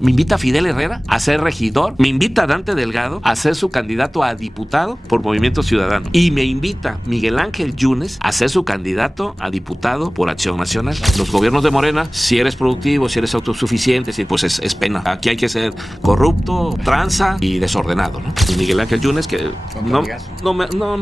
Me invita Fidel Herrera a ser regidor, me invita Dante Delgado a ser su candidato a diputado por Movimiento Ciudadano y me invita Miguel Ángel Yunes a ser su candidato a diputado por Acción Nacional. Los gobiernos de Morena, si eres productivo, si eres autosuficiente, pues es pena. Aquí hay que ser corrupto, tranza y desordenado, ¿no? Y Miguel Ángel Yunes, que no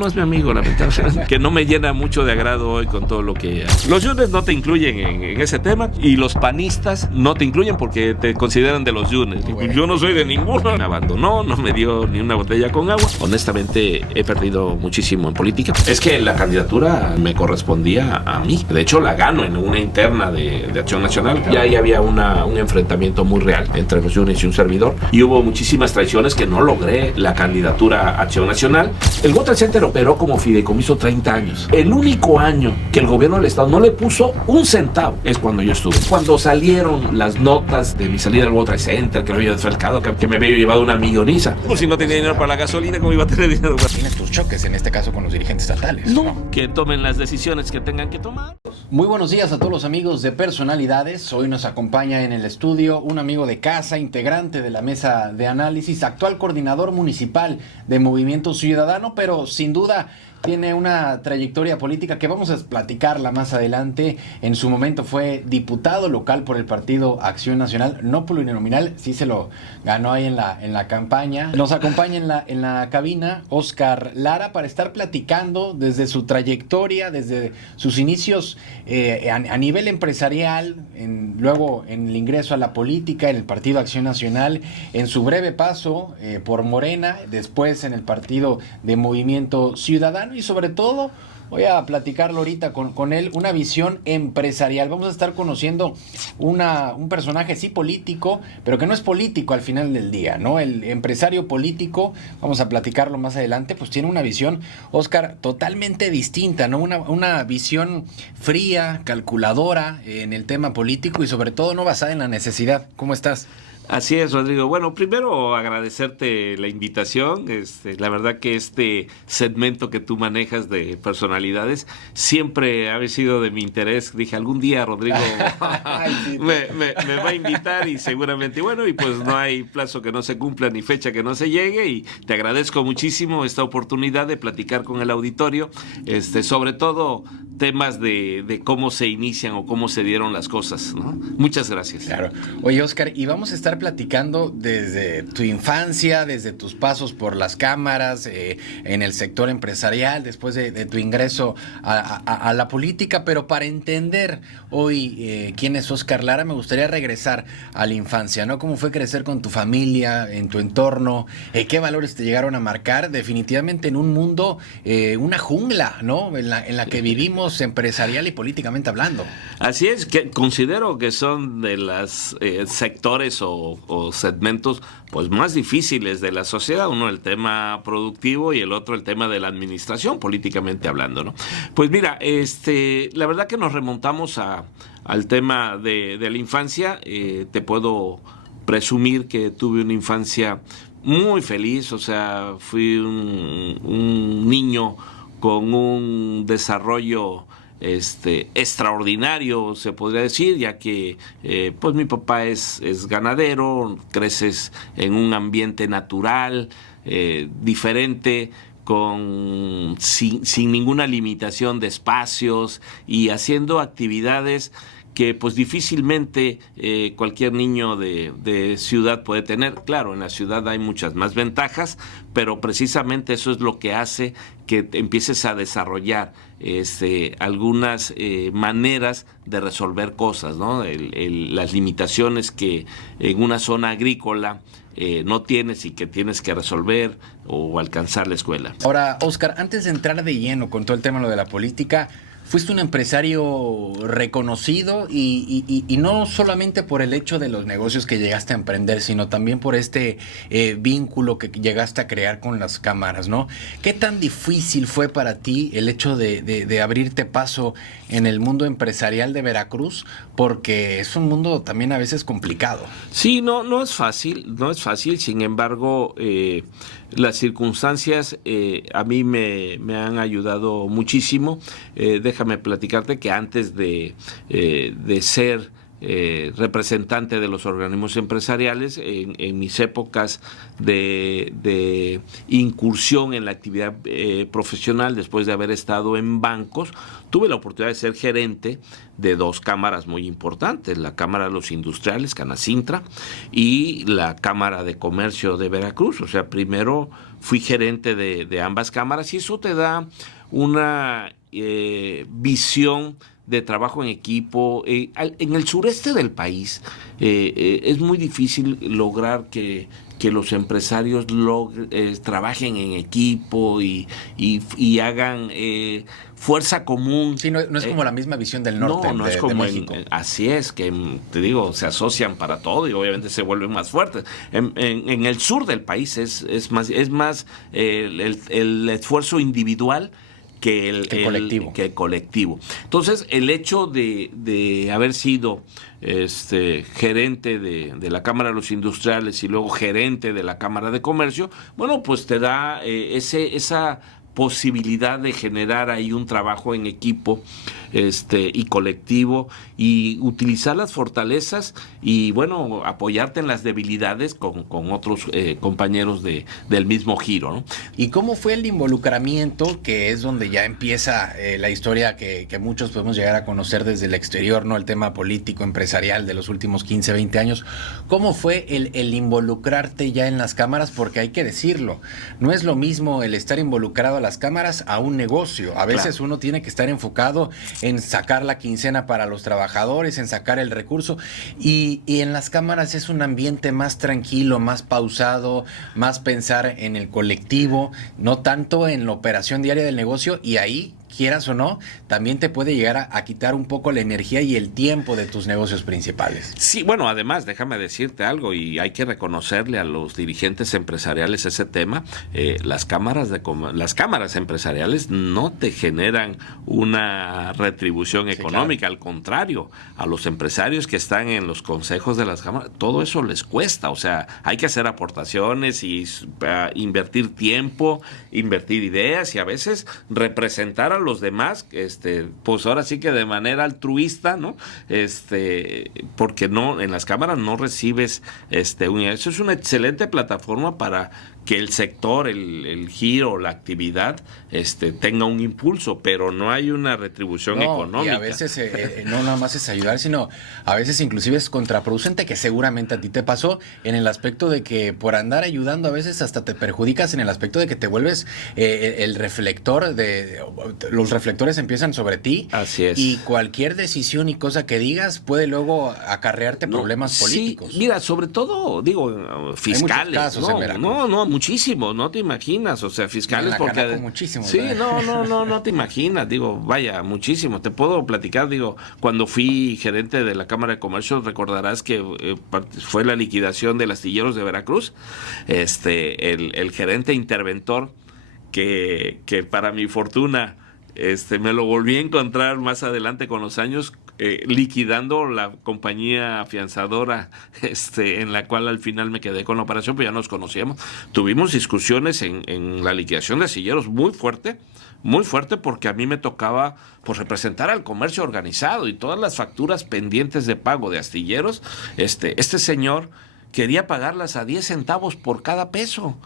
es mi amigo, lamentablemente, que no me llena mucho de agrado hoy con todo lo que... Los Yunes no te incluyen en ese tema y los panistas no te incluyen porque te consideran de los Yunes. Yo no soy de ninguno. Me abandonó, no me dio ni una botella con agua. Honestamente, he perdido muchísimo en política. Es que la candidatura me correspondía a mí. De hecho, la gano en una interna de Acción Nacional. Ya ahí había un enfrentamiento muy real entre los Yunes y un servidor. Y hubo muchísimas traiciones que no logré la candidatura a Acción Nacional. El World Trade Center operó como fideicomiso 30 años. El único año que el gobierno del Estado no le puso un centavo es cuando yo estuve. Cuando salieron las notas de mi salida del World Trade Center, que lo había desfalcado, que me había llevado una milloniza. Pues si no tenía dinero para la gasolina, ¿cómo iba a tener dinero? Tienes tus choques, en este caso con los dirigentes estatales. No, que tomen las decisiones que tengan que tomar. Muy buenos días a todos los amigos de Personalidades. Hoy nos acompaña en el estudio un amigo de casa, integrante de la mesa de análisis, actual coordinador municipal de Movimiento Ciudadano, pero sin duda tiene una trayectoria política que vamos a platicarla más adelante. En su momento fue diputado local por el partido Acción Nacional, no plurinominal, sí se lo ganó ahí en la campaña. Nos acompaña en la cabina Óscar Lara para estar platicando desde su trayectoria, desde sus inicios a nivel empresarial, luego en el ingreso a la política, en el partido Acción Nacional, en su breve paso por Morena, después en el partido de Movimiento Ciudadano. Y sobre todo, voy a platicarlo ahorita con él, una visión empresarial. Vamos a estar conociendo un personaje sí político, pero que no es político al final del día, ¿no? El empresario político, vamos a platicarlo más adelante, pues tiene una visión, Óscar, totalmente distinta, ¿no? Una visión fría, calculadora en el tema político y sobre todo no basada en la necesidad. ¿Cómo estás? Así es, Rodrigo. Bueno, primero agradecerte la invitación. La verdad que este segmento que tú manejas de personalidades siempre ha sido de mi interés. Dije, algún día Rodrigo me va a invitar y seguramente, bueno, y pues no hay plazo que no se cumpla ni fecha que no se llegue y te agradezco muchísimo esta oportunidad de platicar con el auditorio, sobre todo temas de cómo se inician o cómo se dieron las cosas, ¿no? Muchas gracias. Claro. Oye, Óscar, y vamos a estar platicando desde tu infancia, desde tus pasos por las cámaras, en el sector empresarial, después de tu ingreso a la política, pero para entender hoy quién es Óscar Lara, me gustaría regresar a la infancia, ¿no? ¿Cómo fue crecer con tu familia, en tu entorno? ¿Qué valores te llegaron a marcar? Definitivamente en un mundo, una jungla, ¿no? En la que vivimos empresarial y políticamente hablando. Así es, que considero que son de los sectores o segmentos pues más difíciles de la sociedad, uno el tema productivo y el otro el tema de la administración, políticamente hablando, ¿no? Pues mira, la verdad que nos remontamos al tema de la infancia. Te puedo presumir que tuve una infancia muy feliz, o sea, fui un niño con un desarrollo extraordinario, se podría decir, ya que pues mi papá es ganadero, creces en un ambiente natural, diferente, sin ninguna limitación de espacios y haciendo actividades que pues difícilmente cualquier niño de ciudad puede tener. Claro, en la ciudad hay muchas más ventajas, pero precisamente eso es lo que hace que empieces a desarrollar algunas maneras de resolver cosas, ¿no? Las limitaciones que en una zona agrícola no tienes y que tienes que resolver o alcanzar la escuela. Ahora, Óscar, antes de entrar de lleno con todo el tema de la política, fuiste un empresario reconocido y no solamente por el hecho de los negocios que llegaste a emprender, sino también por vínculo que llegaste a crear con las cámaras, ¿no? ¿Qué tan difícil fue para ti el hecho de abrirte paso en el mundo empresarial de Veracruz? Porque es un mundo también a veces complicado. Sí, no es fácil, sin embargo, las circunstancias a mí me han ayudado muchísimo. Déjame platicarte que antes de ser representante de los organismos empresariales en mis épocas de incursión en la actividad profesional. Después de haber estado en bancos, tuve la oportunidad de ser gerente de dos cámaras muy importantes, la Cámara de los Industriales, Canacintra, y la Cámara de Comercio de Veracruz. O sea, primero fui gerente de ambas cámaras, y eso te da una visión de trabajo en equipo. En el sureste del país es muy difícil lograr que los empresarios trabajen en equipo y hagan fuerza común. Sí, no es como la misma visión del norte. No es como de México. Así es, que te digo, se asocian para todo y obviamente se vuelven más fuertes. En el sur del país es más el esfuerzo individual que el colectivo. Entonces, el hecho de haber sido gerente de la Cámara de los Industriales y luego gerente de la Cámara de Comercio, bueno, pues te da esa posibilidad de generar ahí un trabajo en equipo y colectivo, y utilizar las fortalezas y bueno, apoyarte en las debilidades con otros compañeros del mismo giro, ¿no? ¿Y cómo fue el involucramiento, que es donde ya empieza la historia que muchos podemos llegar a conocer desde el exterior, ¿no? El tema político, empresarial de los últimos 15, 20 años. ¿Cómo fue el involucrarte ya en las cámaras? Porque hay que decirlo, no es lo mismo el estar involucrado a las cámaras a un negocio. A veces claro, uno tiene que estar enfocado en sacar la quincena para los trabajadores, en sacar el recurso, y en las cámaras es un ambiente más tranquilo, más pausado, más pensar en el colectivo, no tanto en la operación diaria del negocio, y ahí, quieras o no, también te puede llegar a quitar un poco la energía y el tiempo de tus negocios principales. Sí, bueno, además, déjame decirte algo, y hay que reconocerle a los dirigentes empresariales ese tema. Las cámaras empresariales no te generan una retribución económica, claro. Al contrario, a los empresarios que están en los consejos de las cámaras, todo eso les cuesta. O sea, hay que hacer aportaciones y invertir tiempo, invertir ideas, y a veces representar a los demás, pues ahora sí que de manera altruista, ¿no? Porque no, en las cámaras no recibes eso es una excelente plataforma para que el sector, el giro, la actividad, tenga un impulso, pero no hay una retribución económica. Y a veces no nada más es ayudar, sino a veces inclusive es contraproducente, que seguramente a ti te pasó, en el aspecto de que por andar ayudando a veces hasta te perjudicas, en el aspecto de que te vuelves el reflector, los reflectores empiezan sobre ti. Así es. Y cualquier decisión y cosa que digas puede luego acarrearte problemas políticos. Sí, mira, sobre todo, digo, fiscales. Hay muchos casos no, muchísimo, no te imaginas, o sea, fiscales, porque muchísimo. Sí, no te imaginas, digo, vaya, muchísimo. Te puedo platicar, digo, cuando fui gerente de la Cámara de Comercio, recordarás que fue la liquidación de los astilleros de Veracruz, el gerente interventor que para mi fortuna me lo volví a encontrar más adelante con los años, liquidando la compañía afianzadora en la cual al final me quedé con la operación, pues ya nos conocíamos. Tuvimos discusiones en la liquidación de astilleros muy fuerte, porque a mí me tocaba pues representar al comercio organizado y todas las facturas pendientes de pago de astilleros. Este señor quería pagarlas a 10 centavos por cada peso.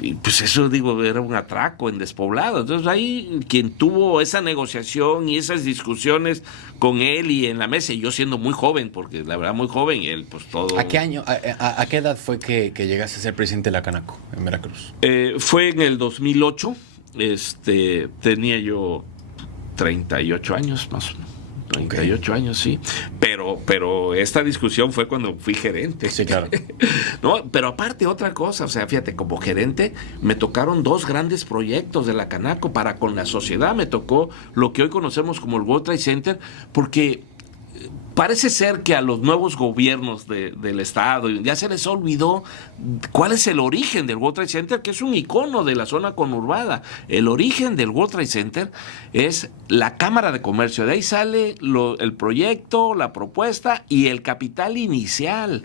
Y pues eso, digo, era un atraco en despoblado. Entonces ahí quien tuvo esa negociación y esas discusiones con él y en la mesa, y yo siendo muy joven, porque la verdad muy joven, y él pues todo... ¿A qué año, a qué edad fue que llegaste a ser presidente de la Canaco en Veracruz? Fue en el 2008, tenía yo 38 años más o menos. 38 años, sí. Pero esta discusión fue cuando fui gerente. Sí, claro. No, pero aparte otra cosa, o sea, fíjate, como gerente me tocaron dos grandes proyectos de la Canaco para con la sociedad. Me tocó lo que hoy conocemos como el World Trade Center, porque parece ser que a los nuevos gobiernos del Estado ya se les olvidó cuál es el origen del World Trade Center, que es un icono de la zona conurbada. El origen del World Trade Center es la Cámara de Comercio. De ahí sale el proyecto, la propuesta y el capital inicial,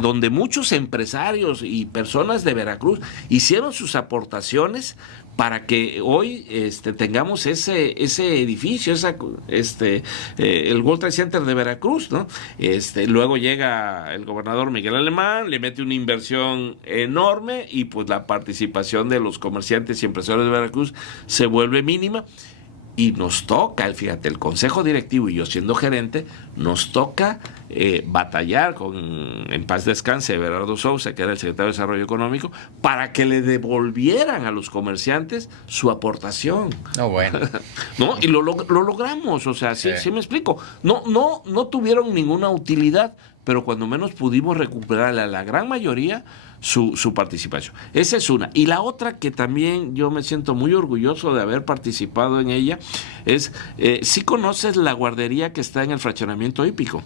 donde muchos empresarios y personas de Veracruz hicieron sus aportaciones para que hoy tengamos ese edificio, el World Trade Center de Veracruz. Veracruz, ¿no? Luego llega el gobernador Miguel Alemán, le mete una inversión enorme y pues la participación de los comerciantes y empresarios de Veracruz se vuelve mínima. Y nos toca, fíjate, el consejo directivo y yo siendo gerente, nos toca batallar con, en paz descanse, Everardo Sousa, que era el secretario de Desarrollo Económico, para que le devolvieran a los comerciantes su aportación. No, bueno. ¿No? Y lo logramos, o sea, sí me explico. No tuvieron ninguna utilidad, pero cuando menos pudimos recuperarle a la gran mayoría su participación. Esa es una. Y la otra que también yo me siento muy orgulloso de haber participado en ella es, ¿sí conoces la guardería que está en el fraccionamiento hípico?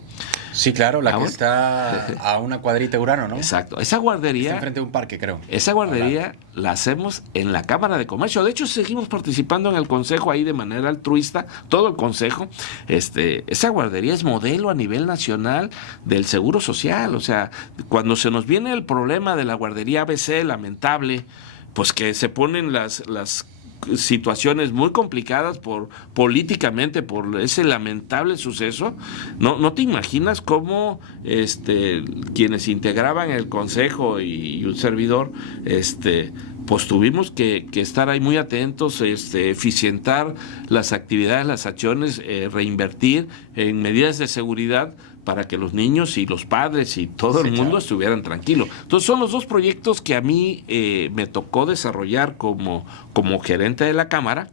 Sí, claro, la que está a una cuadrita de Urano, ¿no? Exacto. Esa guardería... Está enfrente de un parque, creo. Esa guardería la hacemos en la Cámara de Comercio. De hecho, seguimos participando en el Consejo ahí de manera altruista, todo el Consejo. Esa guardería es modelo a nivel nacional del Seguro Social. O sea, cuando se nos viene el problema de la guardería ABC, lamentable, pues que se ponen las situaciones muy complicadas políticamente por ese lamentable suceso. No te imaginas cómo quienes integraban el consejo y un servidor pues tuvimos que estar ahí muy atentos, eficientar las actividades, las acciones, reinvertir en medidas de seguridad para que los niños y los padres y todo el mundo estuvieran tranquilos. Entonces son los dos proyectos que a mí me tocó desarrollar como gerente de la Cámara.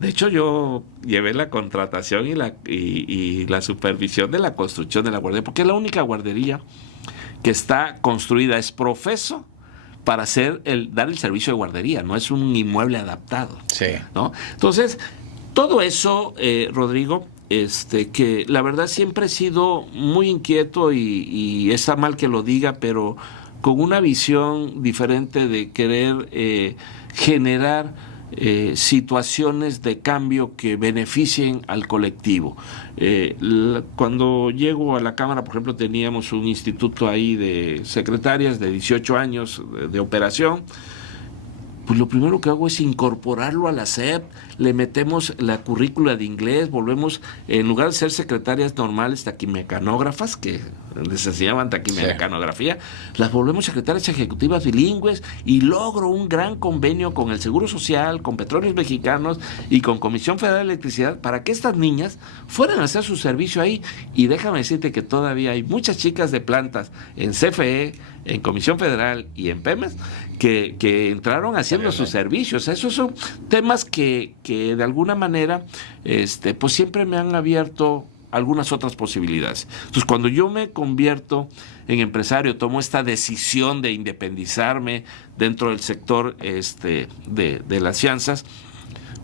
De hecho, yo llevé la contratación y la supervisión de la construcción de la guardería, porque es la única guardería que está construida, es profeso para dar el servicio de guardería, no es un inmueble adaptado. Sí. ¿No? Entonces, todo eso, Rodrigo, que la verdad siempre he sido muy inquieto y está mal que lo diga, pero con una visión diferente de querer generar situaciones de cambio que beneficien al colectivo. Cuando llego a la Cámara, por ejemplo, teníamos un instituto ahí de secretarias de 18 años de operación. Pues lo primero que hago es incorporarlo a la SEP, le metemos la currícula de inglés, volvemos, en lugar de ser secretarias normales, taquimecanógrafas, que les enseñaban taquimecanografía, las volvemos secretarias ejecutivas bilingües y logro un gran convenio con el Seguro Social, con Petróleos Mexicanos y con Comisión Federal de Electricidad para que estas niñas fueran a hacer su servicio ahí. Y déjame decirte que todavía hay muchas chicas de plantas en CFE, en Comisión Federal y en Pemex que entraron haciendo sus servicios. Esos son temas que de alguna manera pues siempre me han abierto algunas otras posibilidades. Entonces, cuando yo me convierto en empresario, tomo esta decisión de independizarme dentro del sector de las fianzas,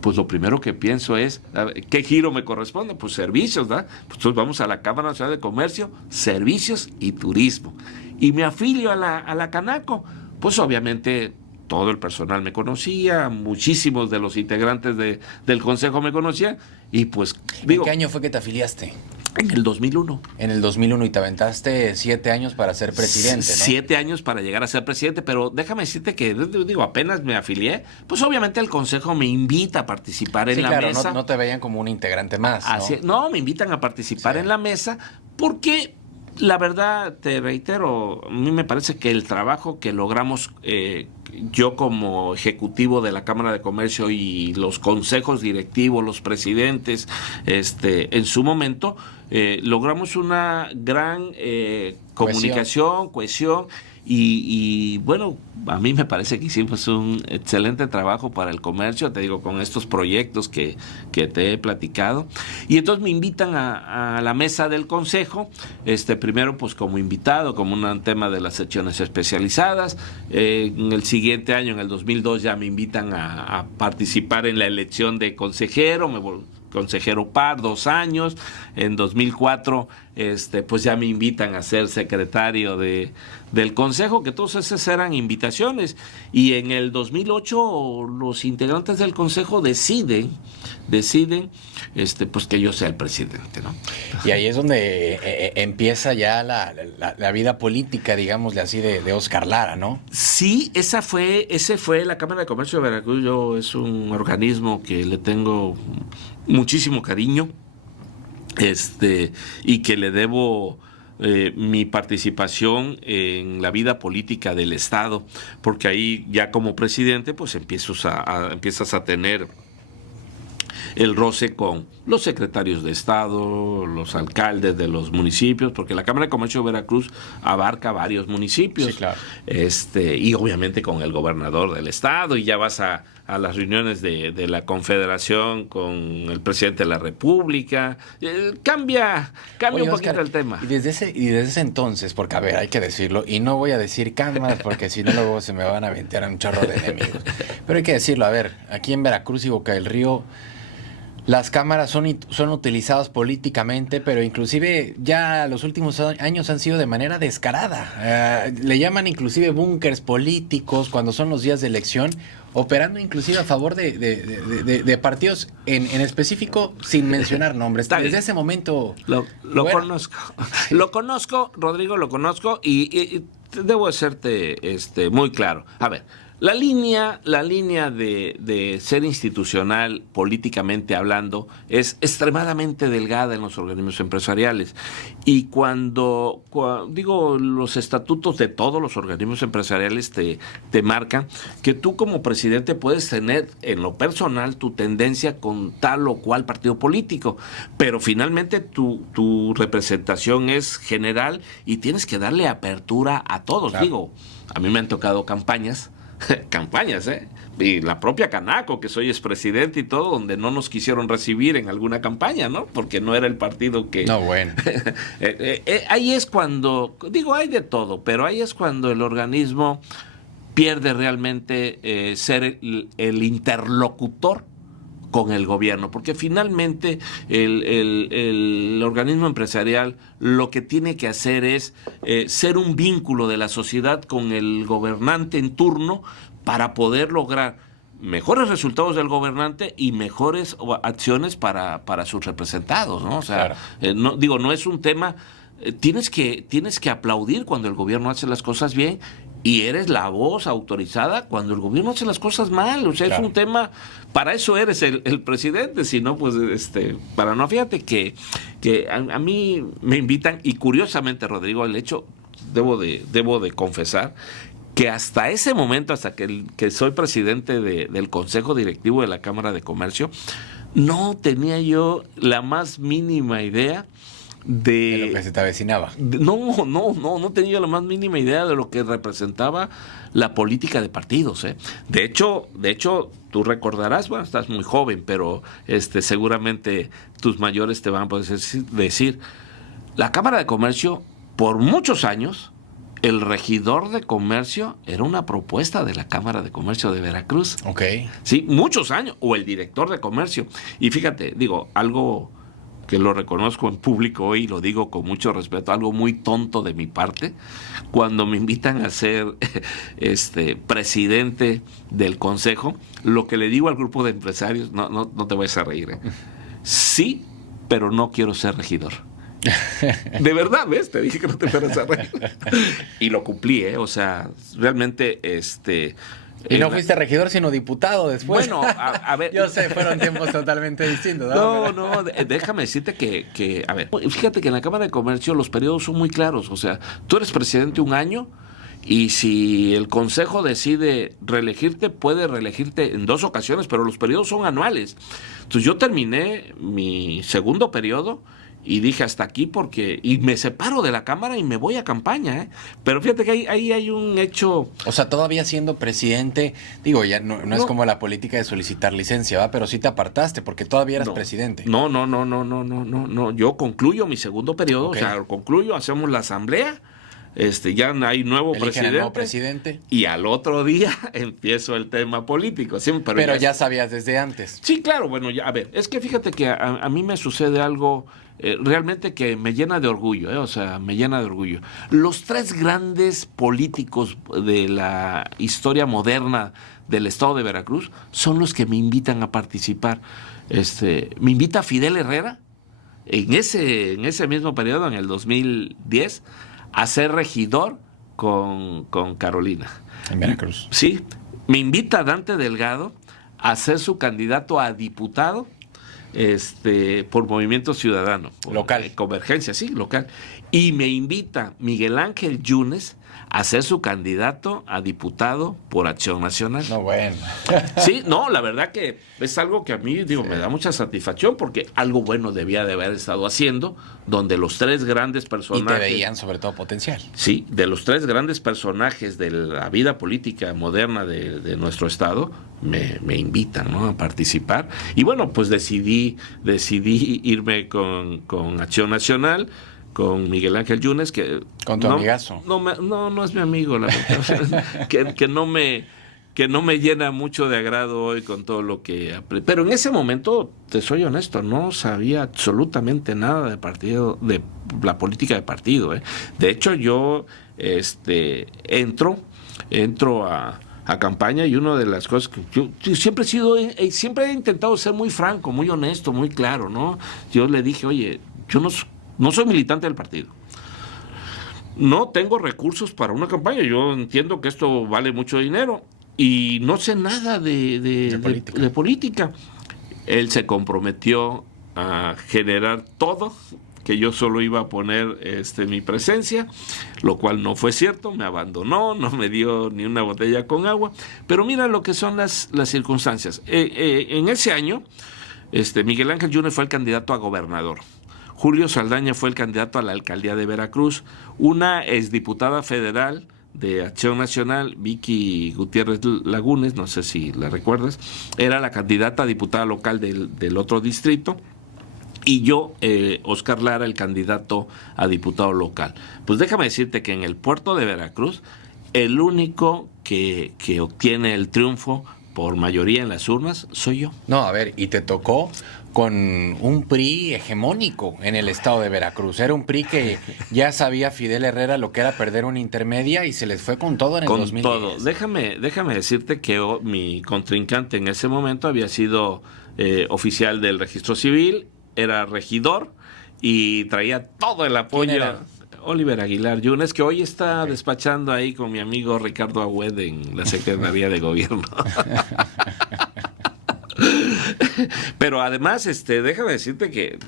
pues lo primero que pienso es, ¿qué giro me corresponde? Pues servicios, ¿verdad? Pues entonces vamos a la Cámara Nacional de Comercio, Servicios y Turismo. Y me afilio a la Canaco. Pues obviamente todo el personal me conocía, muchísimos de los integrantes del consejo me conocían, y pues ¿En qué año fue que te afiliaste? En el 2001. En el 2001, y te aventaste 7 años para ser presidente, ¿no? 7 años para llegar a ser presidente, pero déjame decirte que, apenas me afilié, pues obviamente el consejo me invita a participar en la mesa. No te veían como un integrante más, ¿no? No, me invitan a participar en la mesa, porque la verdad, te reitero, a mí me parece que el trabajo que logramos yo como ejecutivo de la Cámara de Comercio y los consejos directivos, los presidentes, en su momento, logramos una gran comunicación, cohesión. Y bueno, a mí me parece que hicimos un excelente trabajo para el comercio, te digo, con estos proyectos que te he platicado. Y entonces me invitan a la mesa del consejo, primero pues como invitado, como un tema de las secciones especializadas. En el siguiente año, en el 2002, ya me invitan a participar en la elección de consejero, consejero par, 2 años. En 2004, pues ya me invitan a ser secretario del consejo, que todos esas eran invitaciones. Y en el 2008, los integrantes del consejo deciden, pues que yo sea el presidente, ¿no? Y ahí es donde empieza ya la vida política, digámosle así, de Oscar Lara, ¿no? Sí, ese fue la Cámara de Comercio de Veracruz. Es un organismo que le tengo muchísimo cariño. y que le debo mi participación en la vida política del Estado, porque ahí ya como presidente pues empiezas a tener el roce con los secretarios de Estado, los alcaldes de los municipios, porque la Cámara de Comercio de Veracruz abarca varios municipios. Sí, claro. Y obviamente con el gobernador del Estado, y ya vas a las reuniones de la Confederación con el presidente de la República. Cambia Oye, un poquito Oscar, el tema. Y desde ese entonces, porque a ver, hay que decirlo, y no voy a decir cámaras porque si no luego se me van a aventar a un chorro de enemigos. Pero hay que decirlo, a ver, aquí en Veracruz y Boca del Río, las cámaras son utilizadas políticamente, pero inclusive ya los últimos años han sido de manera descarada. Le llaman inclusive búnkers políticos cuando son los días de elección, operando inclusive a favor de partidos en específico, sin mencionar nombres. Está Desde bien. ese momento... Lo bueno, conozco. Lo conozco, Rodrigo, lo conozco, y debo hacerte muy claro. A ver, la línea de ser institucional políticamente hablando es extremadamente delgada en los organismos empresariales. Y cuando digo, los estatutos de todos los organismos empresariales te marcan que tú como presidente puedes tener en lo personal tu tendencia con tal o cual partido político, pero finalmente tu representación es general y tienes que darle apertura a todos. Claro. Digo, a mí me han tocado campañas, y la propia Canaco, que soy expresidente y todo, donde no nos quisieron recibir en alguna campaña, ¿no? Porque no era el partido que... No, bueno. Ahí es cuando, digo, hay de todo, pero ahí es cuando el organismo pierde realmente ser el interlocutor con el gobierno, porque finalmente el organismo empresarial lo que tiene que hacer es ser un vínculo de la sociedad con el gobernante en turno para poder lograr mejores resultados del gobernante y mejores acciones para sus representados, ¿no? O sea, claro. No es un tema, tienes que aplaudir cuando el gobierno hace las cosas bien, y eres la voz autorizada cuando el gobierno hace las cosas mal. O sea, claro. Es un tema, para eso eres el presidente, si no, pues, para no, fíjate que a mí me invitan, y curiosamente, Rodrigo, el hecho, debo de confesar, que hasta ese momento, hasta que soy presidente del Consejo Directivo de la Cámara de Comercio, no tenía yo la más mínima idea de lo que se te avecinaba. No tenía la más mínima idea de lo que representaba la política de partidos, ¿eh? De hecho, tú recordarás, bueno, estás muy joven, pero seguramente tus mayores te van a poder decir, la Cámara de Comercio, por muchos años, el regidor de comercio era una propuesta de la Cámara de Comercio de Veracruz. Ok. Sí, muchos años, o el director de comercio. Y fíjate, digo, algo que lo reconozco en público hoy, lo digo con mucho respeto, algo muy tonto de mi parte, cuando me invitan a ser presidente del consejo, lo que le digo al grupo de empresarios, no te vayas a reír, sí, pero no quiero ser regidor. De verdad, ¿ves? Te dije que no te fueras a reír. Y lo cumplí, o sea, realmente Y no fuiste regidor, sino diputado después. Bueno, a ver. Yo sé, fueron tiempos totalmente distintos. No, déjame decirte que, a ver, fíjate que en la Cámara de Comercio los periodos son muy claros. O sea, tú eres presidente un año, y si el Consejo decide reelegirte, puede reelegirte en 2 ocasiones, pero los periodos son anuales. Entonces yo terminé mi segundo periodo y dije hasta aquí y me separo de la Cámara y me voy a campaña, ¿eh? Pero fíjate que ahí hay un hecho. O sea, todavía siendo presidente, digo, ya no es como la política de solicitar licencia, ¿va? Pero sí te apartaste porque todavía eras presidente. No. Yo concluyo mi segundo periodo, okay. O sea, concluyo, hacemos la asamblea. Ya hay nuevo presidente. Y al otro día empiezo el tema político. ¿Sí? Pero ya sabías desde antes. Sí, claro, bueno, ya, a ver, es que fíjate que a mí me sucede algo realmente que me llena de orgullo, o sea, me llena de orgullo. Los 3 grandes políticos de la historia moderna del estado de Veracruz son los que me invitan a participar. Me invita Fidel Herrera en ese mismo periodo, en el 2010, a ser regidor con Carolina. En Veracruz. Sí. Me invita Dante Delgado a ser su candidato a diputado por Movimiento Ciudadano. Local. Convergencia, sí, local. Y me invita Miguel Ángel Yunes a ser su candidato a diputado por Acción Nacional. No, bueno. Sí, no, la verdad que es algo que a mí, me da mucha satisfacción porque algo bueno debía de haber estado haciendo, donde los tres grandes personajes... Y te veían sobre todo potencial. Sí, de los tres grandes personajes de la vida política moderna de nuestro estado, me invitan, ¿no?, a participar. Y bueno, pues decidí irme con Acción Nacional, con Miguel Ángel Yunes, que... Con tu amigazo. No es mi amigo, la verdad. que no me llena mucho de agrado hoy con todo lo que... Pero en ese momento, te soy honesto, no sabía absolutamente nada de partido, de la política de partido. De hecho, yo entro a campaña, y una de las cosas que yo siempre he intentado ser muy franco, muy honesto, muy claro, ¿no? Yo le dije, oye, yo no soy militante del partido. No tengo recursos para una campaña. Yo entiendo que esto vale mucho dinero y no sé nada de política. Él se comprometió a generar todo, que yo solo iba a poner mi presencia, lo cual no fue cierto. Me abandonó, no me dio ni una botella con agua. Pero mira lo que son las circunstancias. En ese año, Miguel Ángel Yunes fue el candidato a gobernador. Julio Saldaña fue el candidato a la alcaldía de Veracruz. Una exdiputada federal de Acción Nacional, Vicky Gutiérrez Lagunes, no sé si la recuerdas, era la candidata a diputada local del otro distrito. Y yo, Oscar Lara, el candidato a diputado local. Pues déjame decirte que en el puerto de Veracruz, el único que obtiene el triunfo por mayoría en las urnas soy yo. No, a ver, y te tocó con un PRI hegemónico en el estado de Veracruz. Era un PRI que ya sabía Fidel Herrera lo que era perder una intermedia y se les fue con todo en el 2010. Con todo. Déjame decirte que mi contrincante en ese momento había sido oficial del registro civil, era regidor y traía todo el apoyo. ¿Quién era? Oliver Aguilar Yunes, que hoy está despachando ahí con mi amigo Ricardo Agüed en la Secretaría de Gobierno. Pero además, déjame decirte que,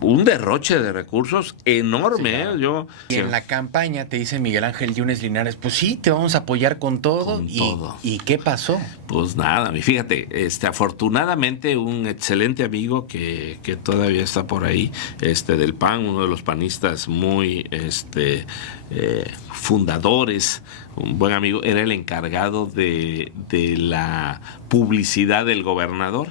un derroche de recursos enorme. Sí, claro. Y en la campaña te dice Miguel Ángel Yunes Linares, pues sí, te vamos a apoyar con todo. ¿Y qué pasó? Pues nada, fíjate, afortunadamente un excelente amigo que todavía está por ahí, del PAN, uno de los panistas muy fundadores, un buen amigo, era el encargado de la publicidad del gobernador.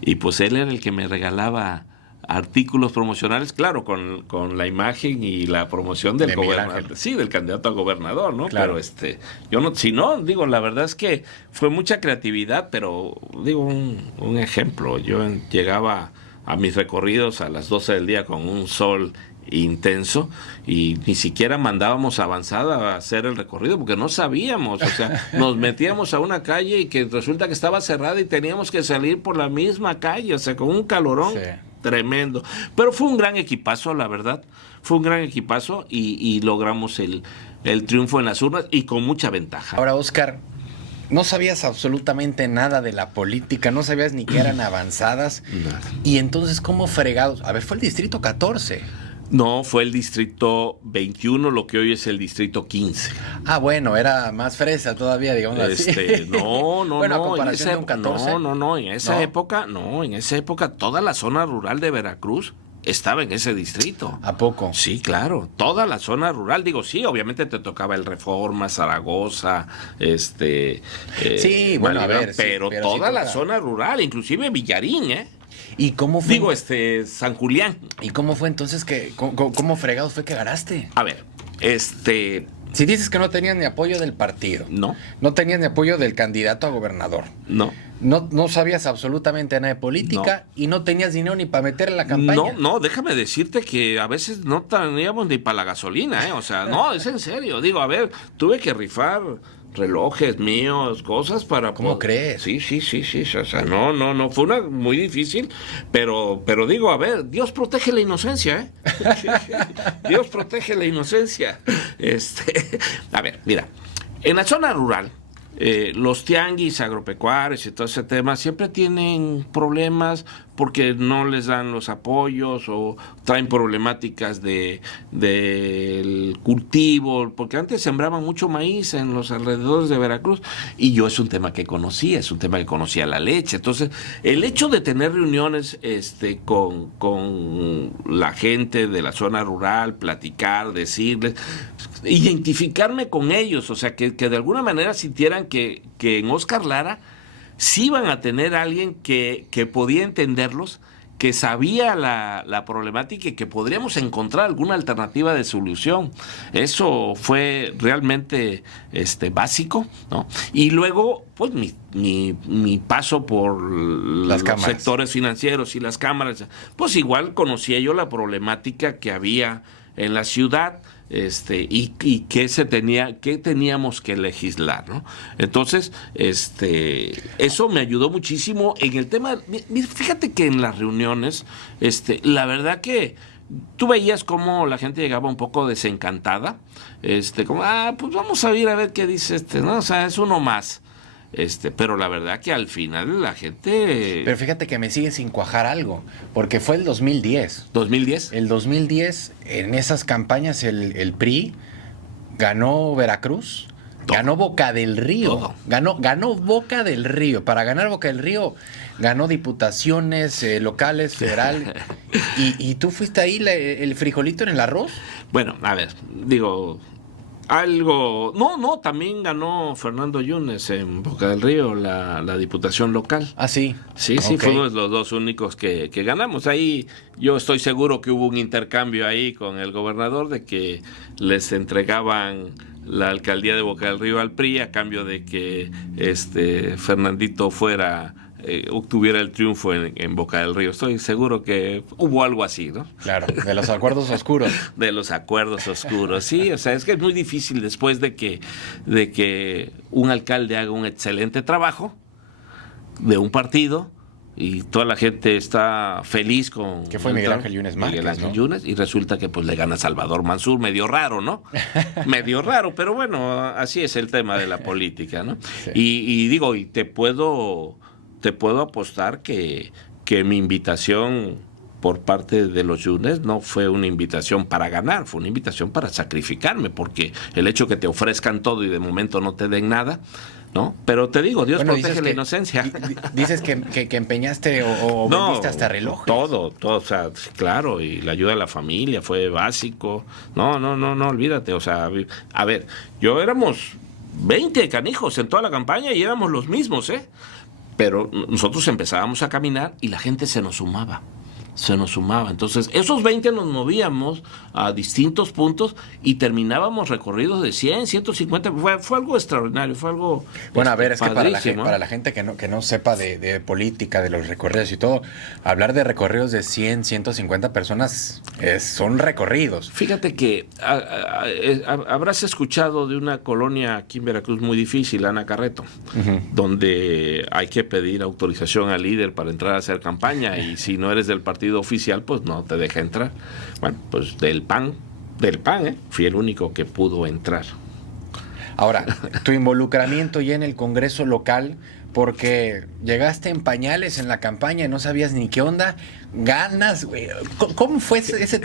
Y pues él era el que me regalaba artículos promocionales, claro, con la imagen y la promoción del gobernador. Sí, del candidato a gobernador, ¿no? Claro. Pero yo no, si no, la verdad es que fue mucha creatividad, pero un ejemplo, yo llegaba a mis recorridos a las 12 del día con un sol intenso y ni siquiera mandábamos avanzada a hacer el recorrido porque no sabíamos, nos metíamos a una calle y que resulta que estaba cerrada y teníamos que salir por la misma calle, con un calorón tremendo, pero fue un gran equipazo, la verdad, fue un gran equipazo y logramos el triunfo en las urnas y con mucha ventaja. Ahora, Oscar, no sabías absolutamente nada de la política, no sabías ni que eran avanzadas. Nada. Y entonces, ¿cómo fregados? A ver, fue el distrito 14. No, fue el distrito 21, lo que hoy es el distrito 15. Ah, bueno, era más fresa todavía, digamos así. No, bueno, a comparación de un 14. En esa época toda la zona rural de Veracruz estaba en ese distrito. ¿A poco? Sí, claro, toda la zona rural, sí, obviamente te tocaba el Reforma, Zaragoza, sí, bueno, Malibán, a ver, pero sí, toda sí la zona rural, inclusive Villarín, ¿Y cómo fue? San Julián. ¿Y cómo fue entonces cómo fregados fue que ganaste? A ver, Si dices que no tenías ni apoyo del partido. No. No tenías ni apoyo del candidato a gobernador. No. No sabías absolutamente nada de política y no tenías dinero ni para meter en la campaña. No, déjame decirte que a veces no teníamos ni para la gasolina, no, es en serio. A ver, tuve que rifar relojes míos, cosas para... ¿Cómo crees? Sí, no, fue muy difícil, pero a ver, Dios protege la inocencia, Dios protege la inocencia. A ver, mira, en la zona rural los tianguis agropecuarios y todo ese tema siempre tienen problemas porque no les dan los apoyos o traen problemáticas del cultivo, porque antes sembraban mucho maíz en los alrededores de Veracruz y yo es un tema que conocía, la leche. Entonces, el hecho de tener reuniones con la gente de la zona rural, platicar, decirles, identificarme con ellos, o sea, que de alguna manera sintieran que en Óscar Lara sí iban a tener alguien que podía entenderlos, que sabía la problemática y que podríamos encontrar alguna alternativa de solución. Eso fue realmente básico, ¿no? Y luego, pues, mi paso por los sectores financieros y las cámaras, pues igual conocía yo la problemática que había en la ciudad, y qué teníamos que legislar, ¿no? Entonces, eso me ayudó muchísimo en el tema. Fíjate que en las reuniones, la verdad que tú veías cómo la gente llegaba un poco desencantada, como, pues vamos a ir a ver qué dice ¿no? O sea, es uno más. Pero la verdad que al final la gente... Pero fíjate que me sigue sin cuajar algo, porque fue el 2010. ¿2010? El 2010, en esas campañas, el PRI ganó Veracruz, todo. Ganó Boca del Río, ganó Boca del Río. Para ganar Boca del Río, ganó diputaciones locales, federal. ¿Y tú fuiste ahí el frijolito en el arroz? Bueno, a ver, digo... también ganó Fernando Yunes en Boca del Río la diputación local. Ah, sí. Sí, fuimos los dos únicos que ganamos. Ahí yo estoy seguro que hubo un intercambio ahí con el gobernador de que les entregaban la alcaldía de Boca del Río al PRI a cambio de que Fernandito obtuviera el triunfo en Boca del Río. Estoy seguro que hubo algo así, ¿no? Claro, de los acuerdos oscuros. De los acuerdos oscuros, sí. O sea, es que es muy difícil después de que un alcalde haga un excelente trabajo de un partido y toda la gente está feliz con... Que fue Miguel Ángel Yunes Márquez, Miguel Ángel ¿no? Yunes, y resulta que pues le gana Salvador Mansur, medio raro, ¿no? Medio raro, pero bueno, así es el tema de la política, ¿no? Sí. Y digo, y te puedo apostar que mi invitación por parte de los Yunes no fue una invitación para ganar, fue una invitación para sacrificarme, porque el hecho que te ofrezcan todo y de momento no te den nada, ¿no? Pero te digo, Dios protege la inocencia. Dices que empeñaste o vendiste hasta relojes. Todo, o sea, claro, y la ayuda a la familia fue básico. No, olvídate, o sea, a ver, yo éramos 20 canijos en toda la campaña y éramos los mismos, pero nosotros empezábamos a caminar y la gente se nos sumaba. Entonces, esos 20 nos movíamos a distintos puntos y terminábamos recorridos de 100, 150. Fue algo extraordinario, fue algo... Bueno, a ver, es que para la gente que no sepa de política, de los recorridos y todo, hablar de recorridos de 100, 150 personas son recorridos. Fíjate que habrás escuchado de una colonia aquí en Veracruz muy difícil, Ana Carreto, donde hay que pedir autorización al líder para entrar a hacer campaña y si no eres del partido oficial, pues no te deja entrar. Bueno, pues del PAN, fui el único que pudo entrar. Ahora, tu involucramiento ya en el Congreso local, porque llegaste en pañales en la campaña y no sabías ni qué onda, ganas, güey. ¿Cómo fue ese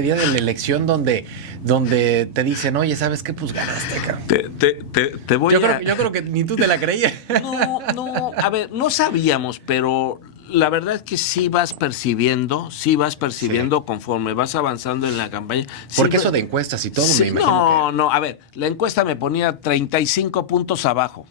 día de la elección donde te dicen, oye, ¿sabes qué? Pues ganaste, cabrón. Yo creo que ni tú te la creías. No, a ver, no sabíamos, pero la verdad es que sí vas percibiendo sí. Conforme vas avanzando en la campaña. Porque eso de encuestas y todo, sí, me imagino. No, a ver, la encuesta me ponía 35 puntos abajo.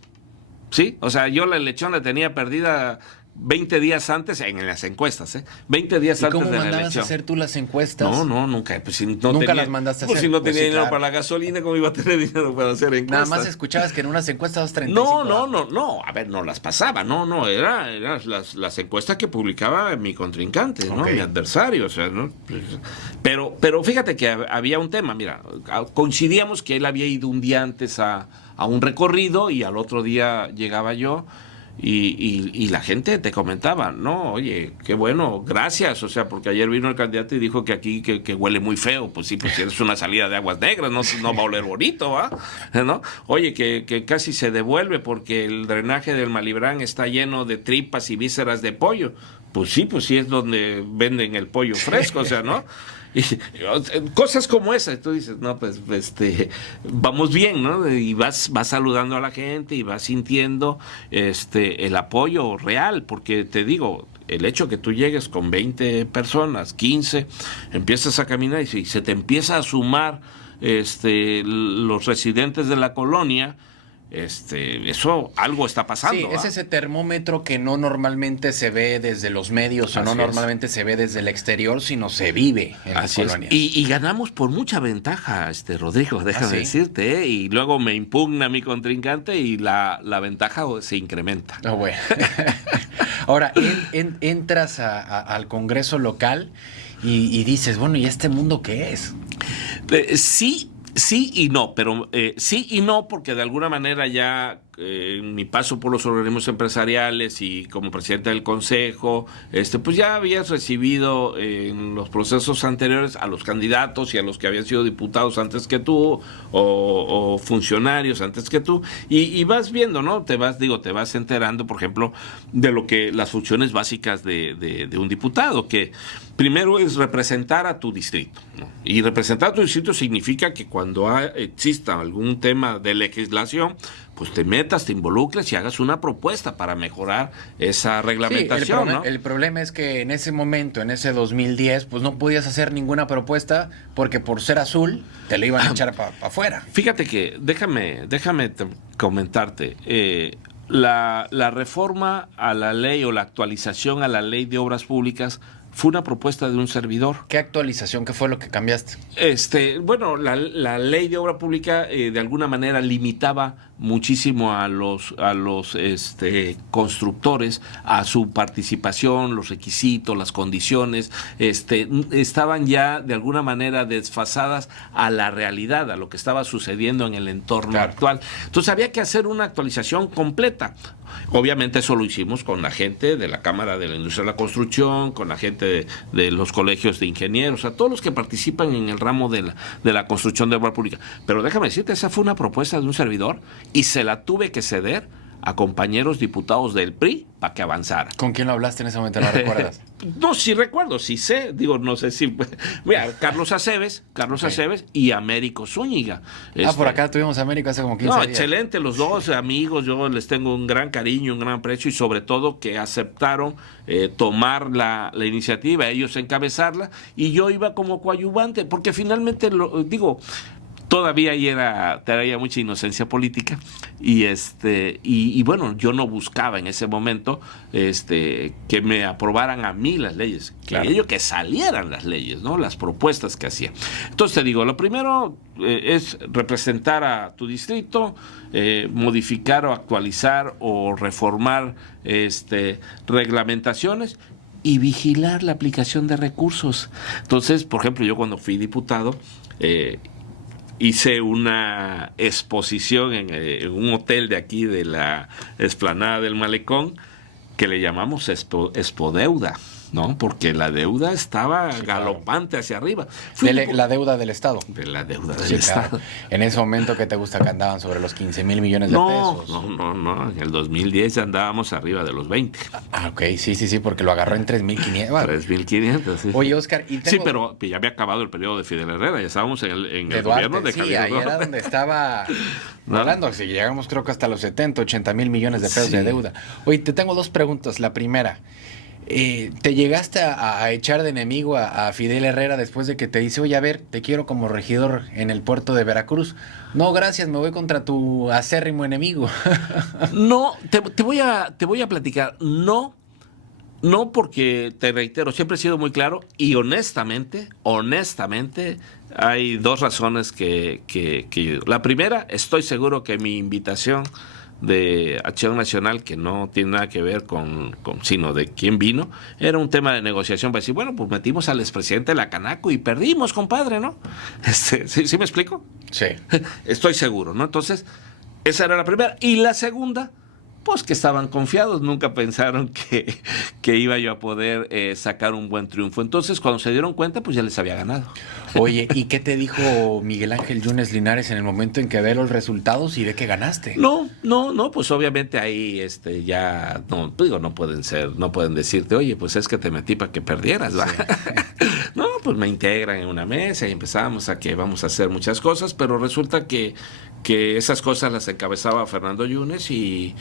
¿Sí? O sea, yo la elección la tenía perdida 20 días antes en las encuestas, 20 días antes de la elección. ¿Cómo mandabas a hacer tú las encuestas? No, nunca. Pues si nunca las mandaste a hacer. Pues si no tenía dinero para la gasolina, ¿cómo iba a tener dinero para hacer encuestas? Nada más escuchabas que en unas encuestas 35. No. A ver, no las pasaba. No. Eran las encuestas que publicaba mi contrincante, ¿no? Mi adversario, o sea, ¿no? Pero fíjate que había un tema. Mira, coincidíamos que él había ido un día antes a un recorrido y al otro día llegaba yo. y la gente te comentaba, no, oye, qué bueno, gracias, o sea, porque ayer vino el candidato y dijo que aquí que huele muy feo, pues sí, pues si es una salida de aguas negras, no va a oler bonito, ¿va? ¿No? Oye, que casi se devuelve porque el drenaje del Malibrán está lleno de tripas y vísceras de pollo. Pues sí es donde venden el pollo fresco, o sea, ¿no? Y, cosas como esas, tú dices, no, pues vamos bien, ¿no? Y vas saludando a la gente y vas sintiendo el apoyo real, porque te digo, el hecho que tú llegues con 20 personas, 15, empiezas a caminar y se te empieza a sumar los residentes de la colonia. Eso algo está pasando. Sí, es ese termómetro que no normalmente se ve desde los medios o no normalmente se ve desde el exterior, sino se vive en las colonias. Y ganamos por mucha ventaja, Rodrigo, déjame decirte, ¿eh? Y luego me impugna mi contrincante y la ventaja se incrementa. Oh, bueno. Ahora, entras al Congreso local y dices, bueno, ¿y este mundo qué es? Sí y no, pero sí y no porque de alguna manera ya en mi paso por los organismos empresariales y como presidente del consejo, pues ya habías recibido en los procesos anteriores a los candidatos y a los que habían sido diputados antes que tú o funcionarios antes que tú y vas viendo, ¿no? Te vas enterando, por ejemplo, de lo que las funciones básicas de un diputado, que primero es representar a tu distrito, ¿no? Y representar a tu distrito significa que cuando exista algún tema de legislación, pues te metas, te involucres y hagas una propuesta para mejorar esa reglamentación, ¿no? El problema es que en ese momento, en ese 2010, pues no podías hacer ninguna propuesta porque por ser azul te lo iban a echar para afuera. Fíjate que, déjame comentarte, la reforma a la ley o la actualización a la ley de obras públicas fue una propuesta de un servidor. ¿Qué actualización? ¿Qué fue lo que cambiaste? Bueno, la ley de obra pública de alguna manera limitaba muchísimo a los constructores a su participación, los requisitos, las condiciones, estaban ya de alguna manera desfasadas a la realidad, a lo que estaba sucediendo en el entorno actual. Entonces había que hacer una actualización completa. Obviamente eso lo hicimos con la gente de la Cámara de la Industria de la Construcción, con la gente de los colegios de ingenieros, a todos los que participan en el ramo de la construcción de obra pública. Pero déjame decirte, esa fue una propuesta de un servidor y se la tuve que ceder a compañeros diputados del PRI para que avanzara. ¿Con quién lo hablaste en ese momento? ¿No recuerdas? No, sí recuerdo, sí sé, no sé si... Mira, Carlos Aceves y Américo Zúñiga. Por acá tuvimos a Américo hace como 15 días. Excelente, los dos amigos, yo les tengo un gran cariño, un gran aprecio y sobre todo que aceptaron tomar la iniciativa, ellos encabezarla y yo iba como coadyuvante, porque finalmente, todavía ahí traía mucha inocencia política y bueno, yo no buscaba en ese momento que me aprobaran a mí las leyes, que salieran las leyes, ¿no? Las propuestas que hacía. Entonces te digo, lo primero es representar a tu distrito, modificar o actualizar o reformar reglamentaciones y vigilar la aplicación de recursos. Entonces, por ejemplo, yo cuando fui diputado hice una exposición en un hotel de aquí de la Explanada del Malecón que le llamamos Expodeuda, ¿no? Porque la deuda estaba galopante hacia arriba. La deuda del Estado. De la deuda del Estado. En ese momento, ¿qué te gusta? Que andaban sobre los 15 mil millones de pesos. No. En el 2010 andábamos arriba de los 20. Ok, sí, porque lo agarró en 3.500. Bueno. 3.500, sí. Oye, Oscar, Sí, pero ya había acabado el periodo de Fidel Herrera, ya estábamos en el gobierno de Calixto. Sí, ahí era donde estaba hablando. Si llegamos creo que hasta los 70, 80 mil millones de pesos de deuda. Oye, te tengo dos preguntas. La primera, ¿te llegaste a echar de enemigo a Fidel Herrera después de que te dice, oye, a ver, te quiero como regidor en el puerto de Veracruz? No, gracias, me voy contra tu acérrimo enemigo. No, te voy a platicar. No, porque te reitero, siempre he sido muy claro y honestamente, hay dos razones que la primera, estoy seguro que mi invitación de Acción Nacional, que no tiene nada que ver con sino de quién vino, era un tema de negociación para decir, bueno, pues metimos al expresidente de la Canaco y perdimos, compadre, ¿no? ¿Sí me explico? Sí. Estoy seguro, ¿no? Entonces, esa era la primera. Y la segunda, pues que estaban confiados, nunca pensaron que iba yo a poder sacar un buen triunfo. Entonces, cuando se dieron cuenta, pues ya les había ganado. Oye, ¿y qué te dijo Miguel Ángel Yunes Linares en el momento en que ve los resultados y ve que ganaste? No, pues obviamente ahí ya no, digo, no pueden decirte, oye, pues es que te metí para que perdieras, ¿va? Sí. No, pues me integran en una mesa y empezamos a que vamos a hacer muchas cosas, pero resulta que esas cosas las encabezaba Fernando Yunes y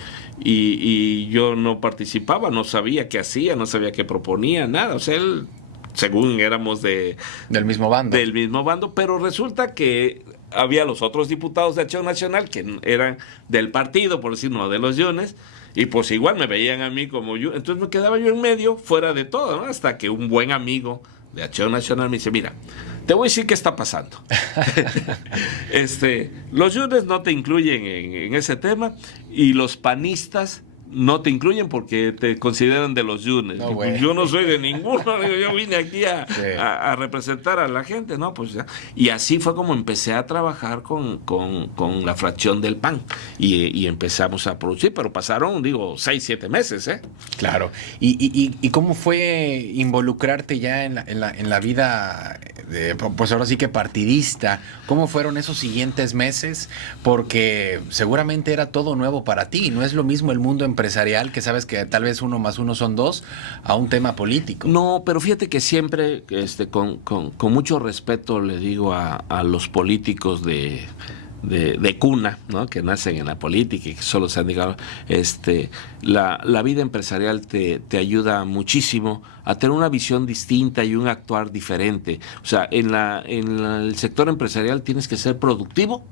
yo no participaba, no sabía qué hacía, no sabía qué proponía, nada, o sea, él, según éramos del mismo bando, pero resulta que había los otros diputados de Acción Nacional que eran del partido, por decir, no de los Yunes, y pues igual me veían a mí como yo, entonces me quedaba yo en medio, fuera de todo, ¿no? Hasta que un buen amigo de Acción Nacional me dice, mira, te voy a decir qué está pasando. Los Yunes no te incluyen en ese tema y los panistas no te incluyen porque te consideran de los Yunes. No, pues yo no soy de ninguno, yo vine aquí a representar a la gente, ¿no? Pues ya. Y así fue como empecé a trabajar con la fracción del PAN y empezamos a producir, pero pasaron, 6, 7 meses, ¿eh? Claro. ¿Y cómo fue involucrarte ya en la vida, pues ahora sí que partidista? ¿Cómo fueron esos siguientes meses? Porque seguramente era todo nuevo para ti, no es lo mismo el mundo empresarial, que sabes que tal vez 1 más 1 son 2, a un tema político. No, pero fíjate que siempre, con mucho respeto le digo a los políticos de cuna, ¿no? Que nacen en la política y que solo se han dedicado, la vida empresarial te ayuda muchísimo a tener una visión distinta y un actuar diferente. O sea, en el sector empresarial tienes que ser productivo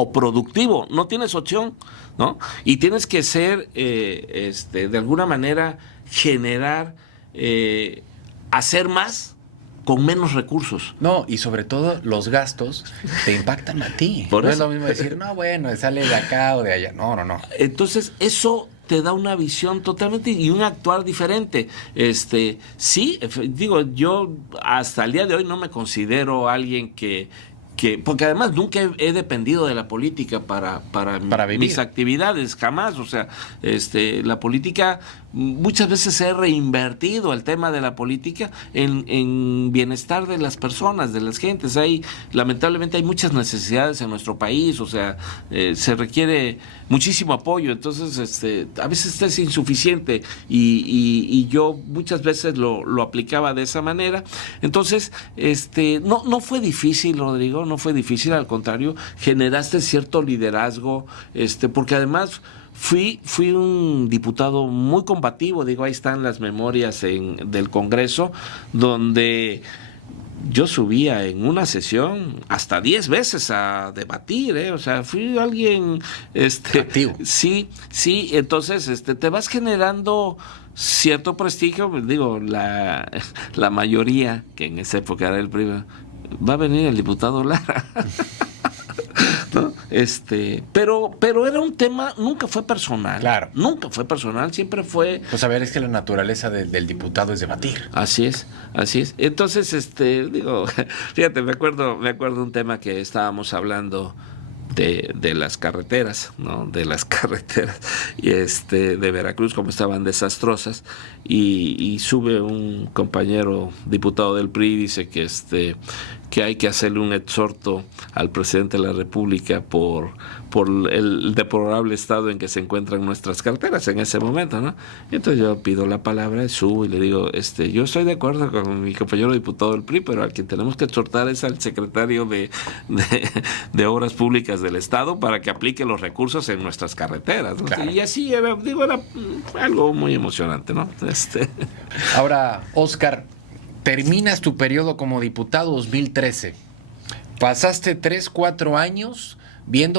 o productivo, no tienes opción, ¿no? Y tienes que ser, de alguna manera, generar, hacer más con menos recursos. No, y sobre todo los gastos te impactan a ti. No es lo mismo decir, no, bueno, sale de acá o de allá. No. Entonces, eso te da una visión totalmente y un actuar diferente. Sí, yo hasta el día de hoy no me considero alguien porque además nunca he dependido de la política para mis actividades, jamás. O sea, la política, muchas veces he reinvertido el tema de la política en bienestar de las personas, de las gentes. Lamentablemente hay muchas necesidades en nuestro país, o sea, se requiere muchísimo apoyo, entonces a veces es insuficiente y yo muchas veces lo aplicaba de esa manera. Entonces, no fue difícil, Rodrigo, no fue difícil, al contrario, generaste cierto liderazgo, porque además fui un diputado muy combativo, ahí están las memorias del Congreso, donde yo subía en una sesión hasta 10 veces a debatir, o sea, fui alguien activo. Sí, entonces te vas generando cierto prestigio, la mayoría, que en esa época era el PRI, va a venir el diputado Lara. ¿No? Pero era un tema, nunca fue personal. Claro. Nunca fue personal, siempre fue. Pues a ver, es que la naturaleza del diputado es debatir. Así es. Entonces, fíjate, me acuerdo un tema que estábamos hablando de las carreteras, ¿no? De las carreteras y de Veracruz, como estaban desastrosas, y sube un compañero diputado del PRI y dice que hay que hacerle un exhorto al presidente de la República por el deplorable estado en que se encuentran nuestras carreteras en ese momento, ¿no? Y entonces yo pido la palabra, subo y le digo, yo estoy de acuerdo con mi compañero diputado del PRI, pero al quien tenemos que exhortar es al secretario de Obras Públicas del Estado para que aplique los recursos en nuestras carreteras, ¿no? Claro. Y así era algo muy emocionante, ¿no? Ahora, Óscar, terminas tu periodo como diputado 2013. Pasaste 3, 4 años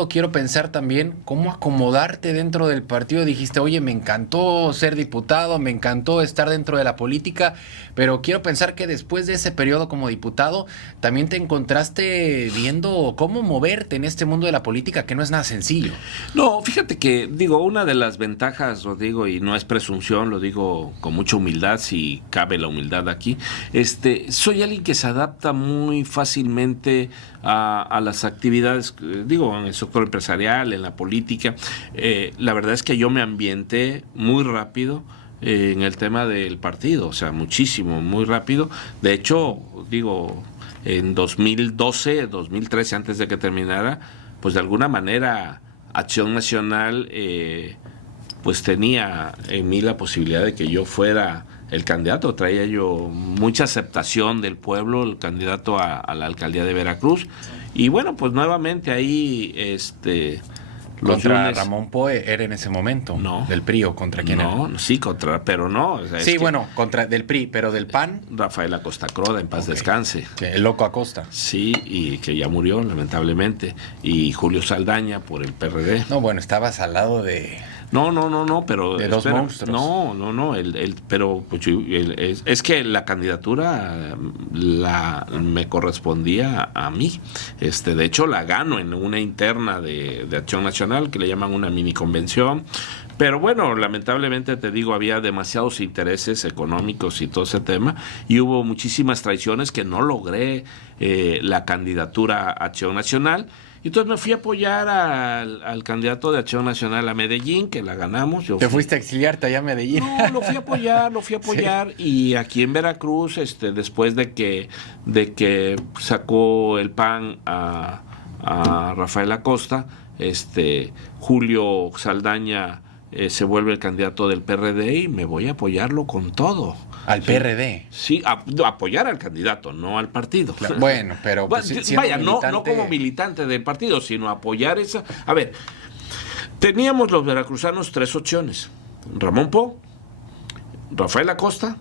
quiero pensar también cómo acomodarte dentro del partido. Dijiste, oye, me encantó ser diputado, me encantó estar dentro de la política, pero quiero pensar que después de ese periodo como diputado, también te encontraste viendo cómo moverte en este mundo de la política, que no es nada sencillo. No, fíjate que, una de las ventajas, Rodrigo, y no es presunción, lo digo con mucha humildad, si cabe la humildad aquí, soy alguien que se adapta muy fácilmente a las actividades, digo, en el sector empresarial, en la política, la verdad es que yo me ambienté muy rápido en el tema del partido, o sea, muchísimo, muy rápido. De hecho, digo, en 2012, 2013, antes de que terminara, pues de alguna manera Acción Nacional pues tenía en mí la posibilidad de que yo fuera el candidato. Traía yo mucha aceptación del pueblo, el candidato a la alcaldía de Veracruz. Y bueno, pues nuevamente ahí Contra Yunes, Ramón Poe era en ese momento. No. ¿Del PRI o contra quién era? No, sí, pero no. O sea, Sí, bueno, contra del PRI, pero del PAN. Rafael Acosta Croda, en paz descanse. El loco Acosta. Sí, y que ya murió, lamentablemente. Y Julio Saldaña por el PRD. No, bueno, estabas al lado de... No, pero... De dos monstruos. No, pero pues, es que la candidatura me correspondía a mí. De hecho, la gano en una interna de Acción Nacional, que le llaman una mini convención. Pero bueno, lamentablemente te digo, había demasiados intereses económicos y todo ese tema, y hubo muchísimas traiciones que no logré la candidatura a Acción Nacional. Entonces me fui a apoyar al candidato de Acción Nacional a Medellín, que la ganamos. Fuiste a exiliarte allá a Medellín? No, lo fui a apoyar, sí. Y aquí en Veracruz, después de que sacó el PAN a Rafael Acosta, Julio Saldaña se vuelve el candidato del PRD y me voy a apoyarlo con todo. ¿Al PRD? Sí, apoyar al candidato, no al partido. Claro, bueno, pero... Pues, vaya, no como militante del partido, sino apoyar esa... A ver, teníamos los veracruzanos 3 opciones. Ramón Poe, Rafael Acosta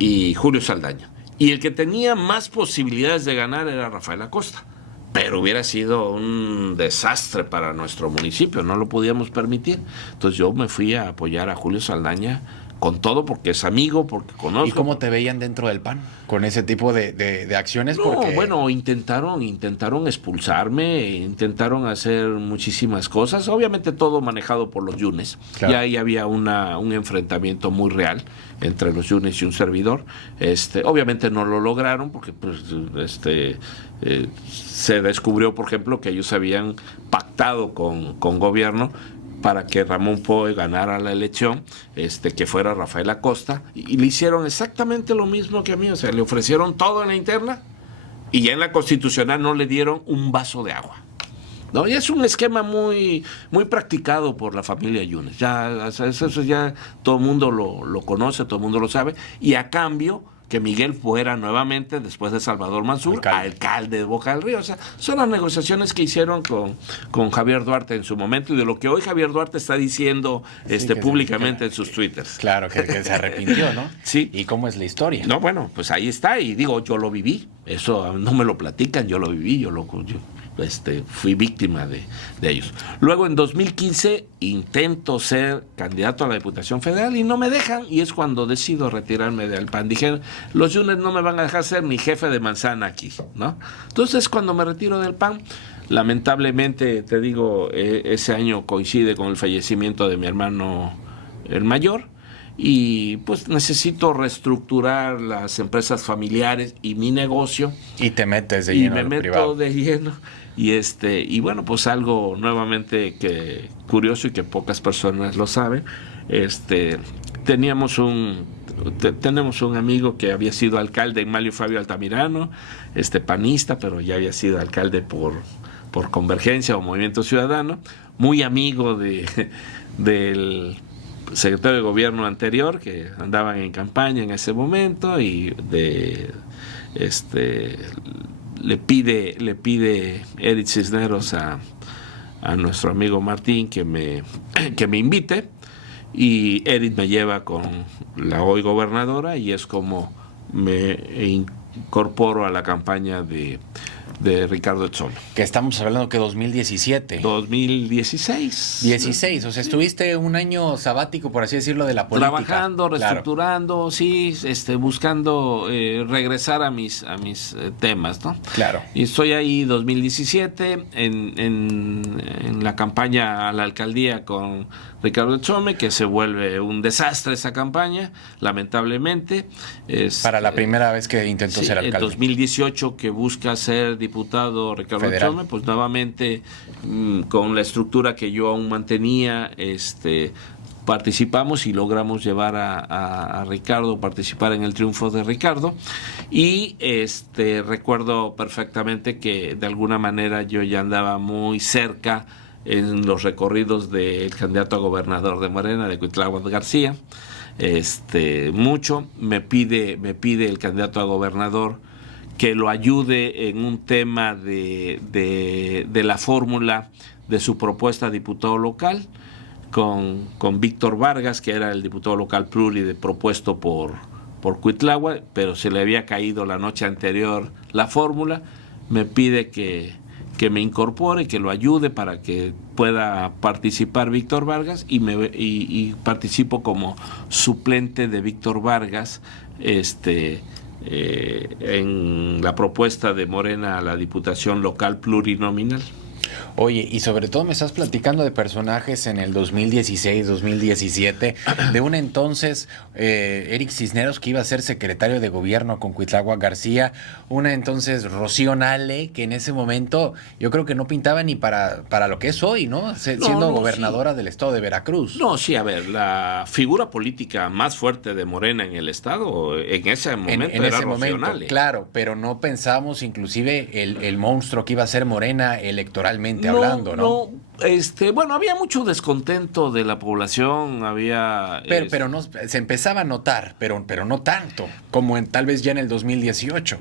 y Julio Saldaña. Y el que tenía más posibilidades de ganar era Rafael Acosta. Pero hubiera sido un desastre para nuestro municipio, no lo podíamos permitir. Entonces yo me fui a apoyar a Julio Saldaña con todo, porque es amigo, porque conozco. ¿Y cómo te veían dentro del PAN con ese tipo de acciones? No, bueno, intentaron expulsarme, intentaron hacer muchísimas cosas, obviamente todo manejado por los Yunes. Claro. Y ahí había un enfrentamiento muy real entre los Yunes y un servidor. Obviamente no lo lograron porque pues, se descubrió, por ejemplo, que ellos habían pactado con gobierno para que Ramón Poe ganara la elección, que fuera Rafael Acosta, y le hicieron exactamente lo mismo que a mí, o sea, le ofrecieron todo en la interna, y ya en la constitucional no le dieron un vaso de agua. ¿No? Y es un esquema muy practicado por la familia Yunes. Ya, eso ya todo el mundo lo conoce, todo el mundo lo sabe, y a cambio que Miguel fuera nuevamente, después de Salvador Mansur, alcalde de Boca del Río. O sea, son las negociaciones que hicieron con Javier Duarte en su momento, y de lo que hoy Javier Duarte está diciendo públicamente en sus twitters. Claro, que se arrepintió, ¿no? Sí. ¿Y cómo es la historia? No, bueno, pues ahí está, y digo, yo lo viví, eso no me lo platican, yo lo viví, yo fui víctima de ellos. Luego en 2015 intento ser candidato a la Diputación Federal y no me dejan, y es cuando decido retirarme del PAN. Dije, los Yunes no me van a dejar ser ni jefe de manzana aquí, ¿no? Entonces cuando me retiro del PAN, lamentablemente, te digo, ese año coincide con el fallecimiento de mi hermano el mayor, y pues necesito reestructurar las empresas familiares y mi negocio. Y te metes de lleno. Y me meto privado. De lleno. Y bueno, pues algo nuevamente que curioso y que pocas personas lo saben. Tenemos un amigo que había sido alcalde, Mario Fabio Altamirano, panista, pero ya había sido alcalde por Convergencia o Movimiento Ciudadano, muy amigo del secretario de gobierno anterior, que andaban en campaña en ese momento, y le pide Edith Cisneros a nuestro amigo Martín que me invite, y Edith me lleva con la hoy gobernadora, y es como me incorporo a la campaña de Ricardo Etzone. Que estamos hablando que 2017. 2016. 16, o sea, estuviste un año sabático, por así decirlo, de la política. Trabajando, reestructurando, claro. Sí, buscando regresar a mis temas, ¿no? Claro. Y estoy ahí 2017 en la campaña a la alcaldía con Ricardo Etzone, que se vuelve un desastre esa campaña, lamentablemente. Para la primera vez que intentó ser alcalde. En 2018 que busca ser diputado Ricardo Federal. Exome, pues nuevamente con la estructura que yo aún mantenía, participamos y logramos llevar a Ricardo, participar en el triunfo de Ricardo, y recuerdo perfectamente que de alguna manera yo ya andaba muy cerca en los recorridos del candidato a gobernador de Morena, de Cuitláhuac García. Mucho me pide el candidato a gobernador que lo ayude en un tema de la fórmula de su propuesta a diputado local con Víctor Vargas, que era el diputado local pluri propuesto por Cuitláhuac, pero se le había caído la noche anterior la fórmula. Me pide que me incorpore, que lo ayude para que pueda participar Víctor Vargas, y participo como suplente de Víctor Vargas en la propuesta de Morena a la diputación local plurinominal. Oye, y sobre todo me estás platicando de personajes en el 2016, 2017, de un entonces Eric Cisneros, que iba a ser secretario de gobierno con Cuitláhuac García, una entonces Rocío Nale, que en ese momento yo creo que no pintaba ni para lo que es hoy, ¿no? Siendo gobernadora del estado de Veracruz. No, sí, a ver, la figura política más fuerte de Morena en el estado en ese momento era Rocío Nale. Claro, pero no pensábamos inclusive el monstruo que iba a ser Morena electoralmente hablando, ¿no? Bueno, había mucho descontento de la población, había... Pero no, se empezaba a notar, pero no tanto, como tal vez ya en el 2018.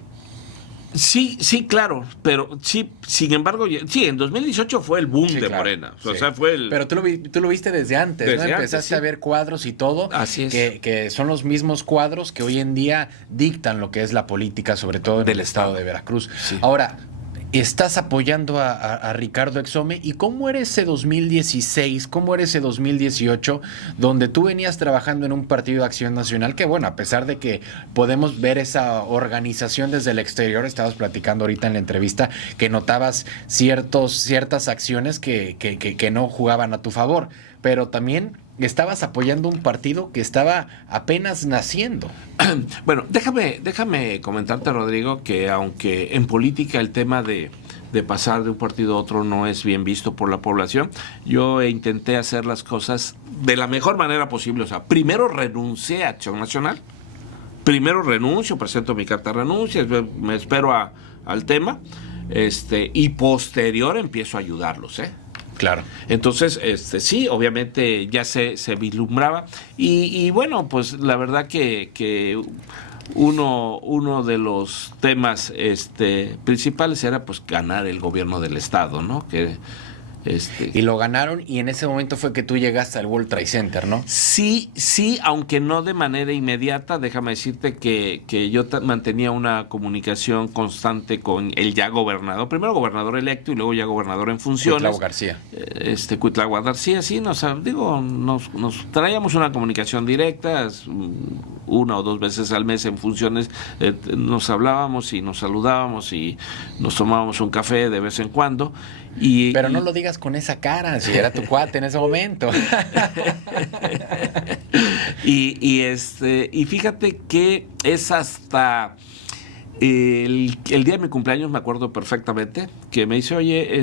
Sí, claro, pero sí, sin embargo, sí, en 2018 fue el boom de Morena. O sea, fue el... Pero tú lo viste desde antes, ¿no? Empezaste a ver cuadros y todo. Así es. Que son los mismos cuadros que hoy en día dictan lo que es la política, sobre todo en el estado de Veracruz. Sí. Ahora, estás apoyando a Ricardo Exome. ¿Y cómo era ese 2016, cómo era ese 2018, donde tú venías trabajando en un partido de Acción Nacional que, bueno, a pesar de que podemos ver esa organización desde el exterior, estabas platicando ahorita en la entrevista que notabas ciertas acciones que no jugaban a tu favor, pero también estabas apoyando un partido que estaba apenas naciendo? Bueno, déjame comentarte, Rodrigo, que aunque en política el tema de pasar de un partido a otro no es bien visto por la población, yo intenté hacer las cosas de la mejor manera posible. O sea, primero renuncié a Acción Nacional, presento mi carta de renuncia, me espero al tema, y posterior empiezo a ayudarlos, Claro. Entonces, sí, obviamente ya se vislumbraba, y bueno, pues la verdad que uno de los temas principales era pues ganar el gobierno del estado, ¿no? Y lo ganaron, y en ese momento fue que tú llegaste al World Trade Center, ¿no? Sí, aunque no de manera inmediata. Déjame decirte que yo mantenía una comunicación constante con el ya gobernador, primero gobernador electo y luego ya gobernador en funciones. Cuitláhuac García. Cuitláhuac García, sí, nos traíamos una comunicación directa, una o dos veces al mes en funciones, nos hablábamos y nos saludábamos y nos tomábamos un café de vez en cuando. Pero no lo digas con esa cara, si era tu cuate en ese momento. Y fíjate que es hasta el día de mi cumpleaños, me acuerdo perfectamente, que me dice, oye,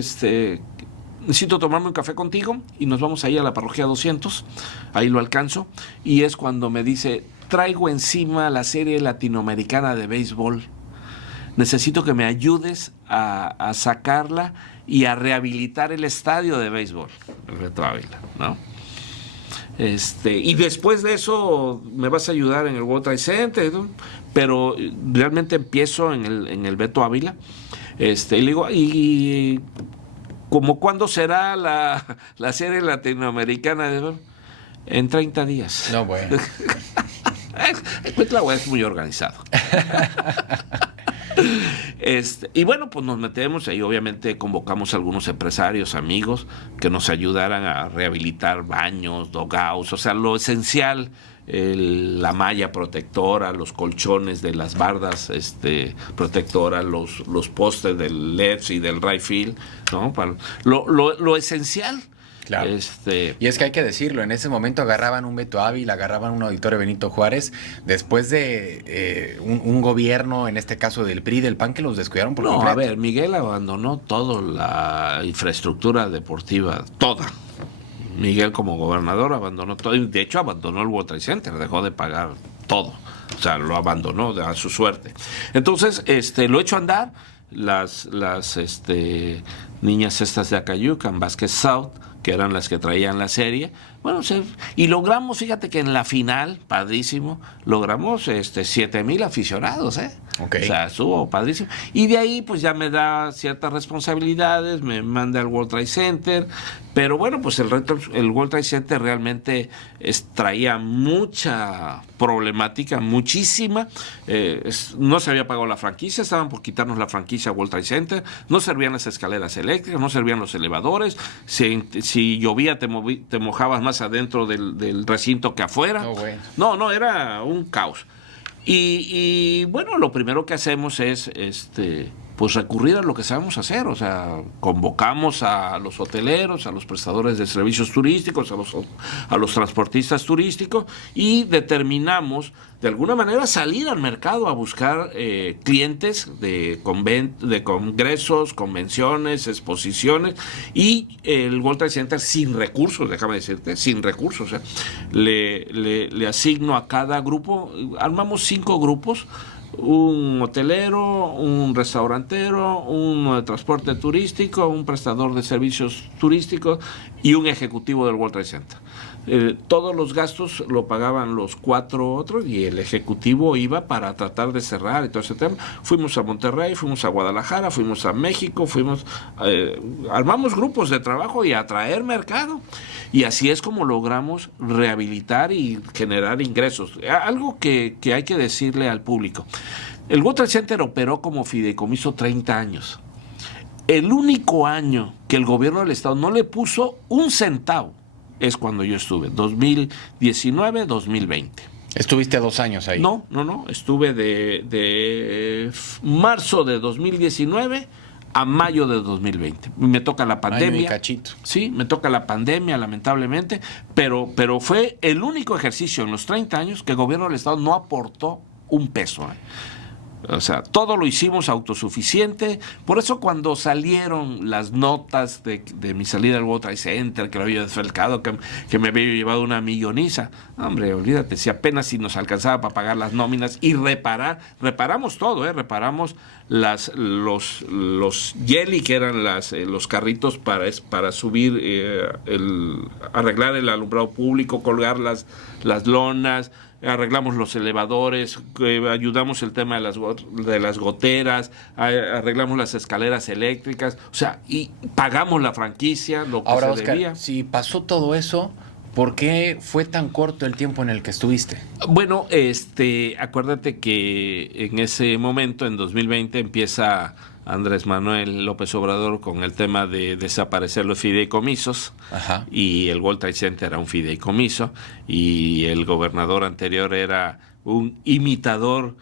necesito tomarme un café contigo, y nos vamos ahí a la parroquia 200, ahí lo alcanzo, y es cuando me dice, traigo encima la serie latinoamericana de béisbol, necesito que me ayudes a sacarla y a rehabilitar el estadio de béisbol, el Beto Ávila, ¿no? Y después de eso me vas a ayudar en el World Trade Center, ¿no? Pero realmente empiezo en el Beto Ávila, y le digo, y como cuándo será la serie latinoamericana de béisbol, en 30 días. No, bueno. Cuitláhuac es muy organizado. Y bueno, pues nos metemos ahí, obviamente convocamos a algunos empresarios, amigos, que nos ayudaran a rehabilitar baños, dogouts, o sea, lo esencial, la malla protectora, los colchones de las bardas protectoras, los postes del LEDs y del right field, ¿no? Para lo esencial. Claro. Y es que hay que decirlo, en ese momento agarraban un Beto Ávila, agarraban un Auditorio Benito Juárez, después de un gobierno, en este caso del PRI, del PAN, que los descuidaron por completo. A ver, Miguel abandonó toda la infraestructura deportiva, toda. Miguel como gobernador abandonó todo, y de hecho abandonó el World Trade Center, dejó de pagar todo. O sea, lo abandonó a su suerte. Entonces, lo echó a andar. Las niñas estas de Acayucan, Vázquez South, que eran las que traían la serie. Bueno, y logramos, fíjate que en la final, padrísimo, logramos 7,000 aficionados, Okay. O sea, estuvo padrísimo. Y de ahí, pues ya me da ciertas responsabilidades, me manda al World Trade Center, pero bueno, pues el World Trade Center realmente traía mucha problemática, muchísima. No se había pagado la franquicia, estaban por quitarnos la franquicia World Trade Center, no servían las escaleras eléctricas, no servían los elevadores, si llovía te mojabas más adentro del recinto que afuera. No, era un caos. Y bueno, lo primero que hacemos es pues recurrir a lo que sabemos hacer, o sea, convocamos a los hoteleros, a los prestadores de servicios turísticos, a los transportistas turísticos, y determinamos de alguna manera salir al mercado a buscar clientes de congresos, convenciones, exposiciones, y el World Trade Center sin recursos, déjame decirte, sin recursos. O sea, le asigno a cada grupo, armamos 5 grupos, un hotelero, un restaurantero, uno de transporte turístico, un prestador de servicios turísticos y un ejecutivo del World Trade Center. Todos los gastos lo pagaban los 4 otros y el ejecutivo iba para tratar de cerrar y todo ese tema. Fuimos a Monterrey, fuimos a Guadalajara, fuimos a México, armamos grupos de trabajo y atraer mercado. Y así es como logramos rehabilitar y generar ingresos. Algo que hay que decirle al público. El World Trade Center operó como fideicomiso 30 años. El único año que el gobierno del estado no le puso un centavo es cuando yo estuve, 2019, 2020. ¿Estuviste 2 años ahí? No. Estuve de marzo de 2019 a mayo de 2020. Me toca la pandemia. Año y cachito. Sí, me toca la pandemia, lamentablemente, pero fue el único ejercicio en los 30 años que el gobierno del estado no aportó un peso. O sea, todo lo hicimos autosuficiente. Por eso cuando salieron las notas de mi salida del World Trade Center, que lo había desfalcado, que me había llevado una milloniza, hombre, olvídate, si apenas si nos alcanzaba para pagar las nóminas y reparamos todo, reparamos los Yeli, que eran los carritos para subir, arreglar el alumbrado público, colgar las lonas, arreglamos los elevadores, ayudamos el tema de las goteras, arreglamos las escaleras eléctricas, o sea, y pagamos la franquicia, lo que ahora, se Oscar, debía. Si pasó todo eso, ¿por qué fue tan corto el tiempo en el que estuviste? Bueno, acuérdate que en ese momento, en 2020, empieza Andrés Manuel López Obrador con el tema de desaparecer los fideicomisos. Ajá. Y el World Trade Center era un fideicomiso y el gobernador anterior era un imitador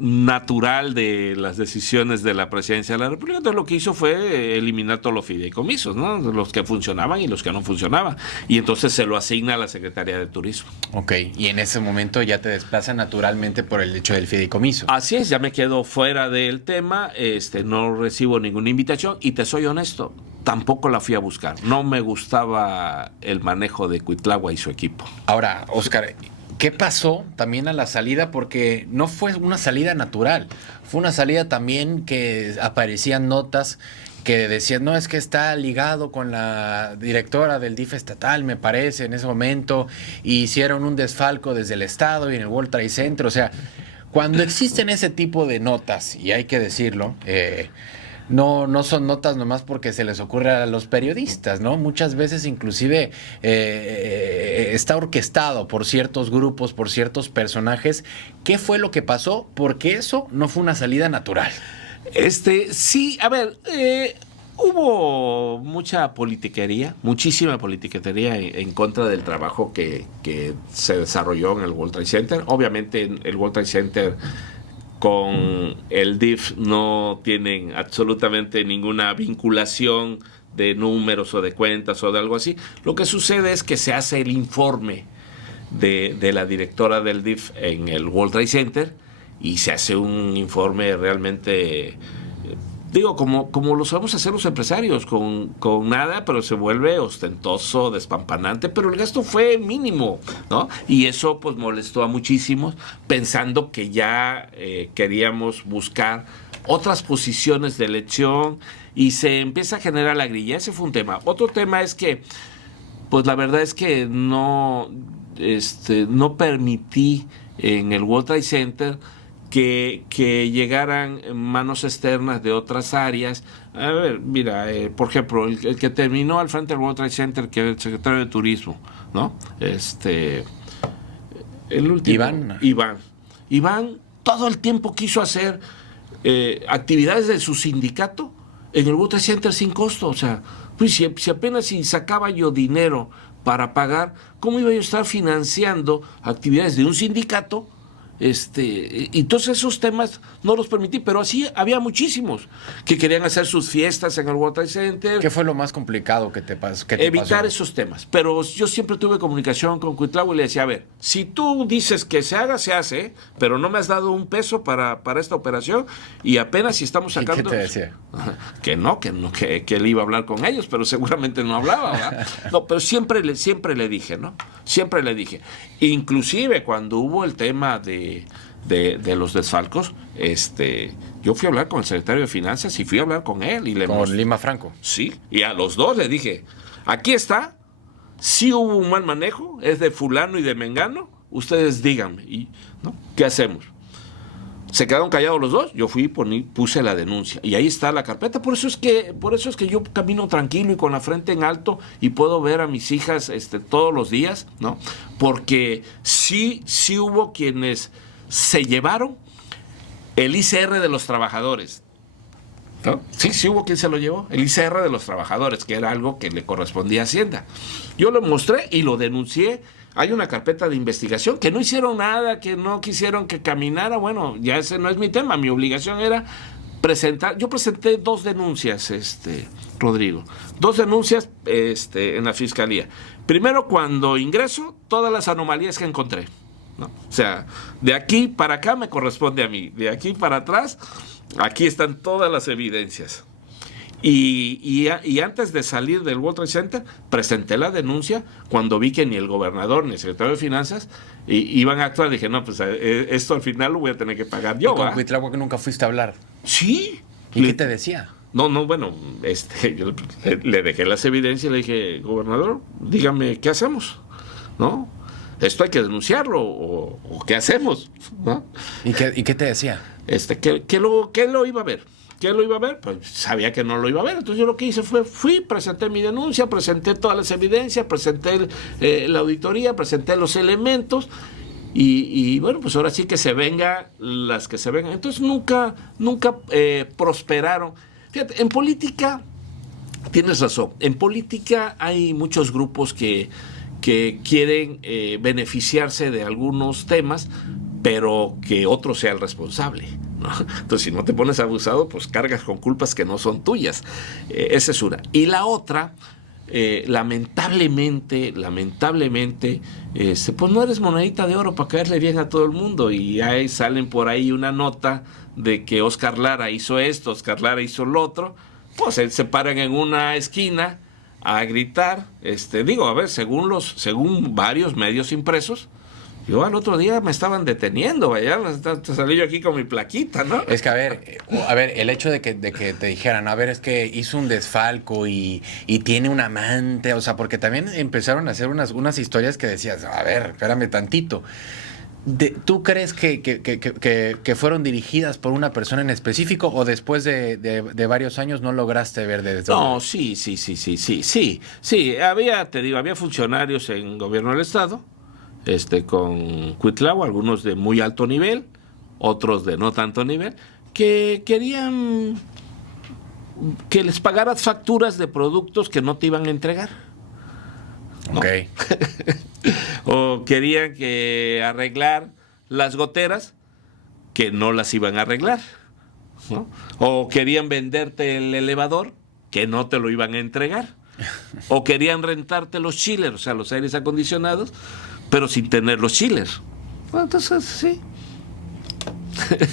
natural de las decisiones de la presidencia de la República. Entonces lo que hizo fue eliminar todos los fideicomisos, ¿no? Los que funcionaban y los que no funcionaban, y entonces se lo asigna a la Secretaría de Turismo. Ok, y en ese momento ya te desplaza naturalmente por el hecho del fideicomiso. Así es, ya me quedo fuera del tema, no recibo ninguna invitación y te soy honesto, tampoco la fui a buscar. No me gustaba el manejo de Cuitlagua y su equipo. Ahora, Oscar, ¿qué pasó también a la salida? Porque no fue una salida natural, fue una salida también que aparecían notas que decían, no, es que está ligado con la directora del DIF estatal, me parece, en ese momento, y hicieron un desfalco desde el estado y en el World Trade Center. O sea, cuando existen ese tipo de notas, y hay que decirlo, no son notas nomás porque se les ocurre a los periodistas, ¿no? Muchas veces inclusive está orquestado por ciertos grupos, por ciertos personajes. ¿Qué fue lo que pasó? Porque eso no fue una salida natural. Sí, a ver, hubo mucha politiquería, muchísima politiquería en contra del trabajo que se desarrolló en el World Trade Center. Obviamente el World Trade Center con el DIF no tienen absolutamente ninguna vinculación de números o de cuentas o de algo así. Lo que sucede es que se hace el informe de la directora del DIF en el World Trade Center y se hace un informe realmente, digo, como lo sabemos hacer los empresarios, con nada, pero se vuelve ostentoso, despampanante, pero el gasto fue mínimo, ¿no? Y eso pues molestó a muchísimos, pensando que ya queríamos buscar otras posiciones de elección y se empieza a generar la grilla. Ese fue un tema. Otro tema es que, pues la verdad es que no permití en el World Trade Center que llegaran manos externas de otras áreas. A ver, mira, por ejemplo, el que terminó al frente del World Trade Center, que era el secretario de Turismo, ¿no? El último. Iván todo el tiempo quiso hacer actividades de su sindicato en el World Trade Center sin costo. O sea, pues si apenas si sacaba yo dinero para pagar, ¿cómo iba yo a estar financiando actividades de un sindicato? Entonces esos temas no los permití, pero así había muchísimos que querían hacer sus fiestas en el World Trade Center. ¿Qué fue lo más complicado que te pasó? Evitar esos temas. Pero yo siempre tuve comunicación con Cuitlahua y le decía, a ver, si tú dices que se haga, se hace, pero no me has dado un peso para esta operación y apenas si estamos sacando... ¿Y qué te decía? Que él iba a hablar con ellos, pero seguramente no hablaba, ¿verdad? No, pero siempre le dije, ¿no? Siempre le dije. Inclusive cuando hubo el tema de los desfalcos, yo fui a hablar con el secretario de Finanzas y fui a hablar con él. Con Lima Franco. Sí, y a los dos le dije, aquí está, sí hubo un mal manejo, es de fulano y de mengano, ustedes díganme, ¿no? ¿Qué hacemos? Se quedaron callados los dos, yo fui y puse la denuncia. Y ahí está la carpeta. Por eso es que yo camino tranquilo y con la frente en alto y puedo ver a mis hijas todos los días, ¿no? Porque sí hubo quienes se llevaron el ICR de los trabajadores, ¿no? Sí hubo quien se lo llevó, el ICR de los trabajadores, que era algo que le correspondía a Hacienda. Yo lo mostré y lo denuncié. Hay una carpeta de investigación, que no hicieron nada, que no quisieron que caminara. Bueno, ya ese no es mi tema. Mi obligación era presentar. Yo presenté 2 denuncias, Rodrigo. 2 denuncias en la fiscalía. Primero, cuando ingreso, todas las anomalías que encontré, ¿no? O sea, de aquí para acá me corresponde a mí. De aquí para atrás, aquí están todas las evidencias. Y antes de salir del World Trade Center, presenté la denuncia cuando vi que ni el gobernador ni el secretario de Finanzas iban a actuar. Dije, no, pues esto al final lo voy a tener que pagar yo. ¿Y con Cuitlahua que nunca fuiste a hablar? Sí. ¿Y qué te decía? No, bueno, yo le dejé las evidencias y le dije, gobernador, dígame, ¿qué hacemos? ¿No? Esto hay que denunciarlo, o ¿qué hacemos? ¿No? ¿Y qué te decía? Que lo iba a ver. ¿Quién lo iba a ver? Pues sabía que no lo iba a ver. Entonces yo lo que hice fui, presenté mi denuncia, presenté todas las evidencias, presenté la auditoría, presenté los elementos y bueno, pues ahora sí que se vengan las que se vengan. Entonces nunca prosperaron. Fíjate, en política, tienes razón, en política hay muchos grupos que quieren beneficiarse de algunos temas, pero que otro sea el responsable, ¿no? Entonces, si no te pones abusado, pues cargas con culpas que no son tuyas. Esa es una. Y la otra, lamentablemente, pues no eres monedita de oro para caerle bien a todo el mundo. Y ahí salen por ahí una nota de que Oscar Lara hizo esto, Oscar Lara hizo lo otro. Pues se paran en una esquina a gritar. A ver, según varios medios impresos, yo al otro día me estaban deteniendo, vaya, salí yo aquí con mi plaquita, ¿no? Es que, a ver, el hecho de que te dijeran, a ver, es que hizo un desfalco y tiene un amante, o sea, porque también empezaron a hacer unas historias que decías, a ver, espérame tantito. ¿Tú crees que fueron dirigidas por una persona en específico o después de varios años no lograste ver de eso? No, sí. Había funcionarios en gobierno del Estado, con Cuitlahua, algunos de muy alto nivel, otros de no tanto nivel, que querían que les pagaras facturas de productos que no te iban a entregar. ¿No? Ok. O querían que arreglar las goteras que no las iban a arreglar, ¿no? O querían venderte el elevador que no te lo iban a entregar. O querían rentarte los chillers, o sea, los aires acondicionados, pero sin tener los chillers. Bueno, entonces, sí.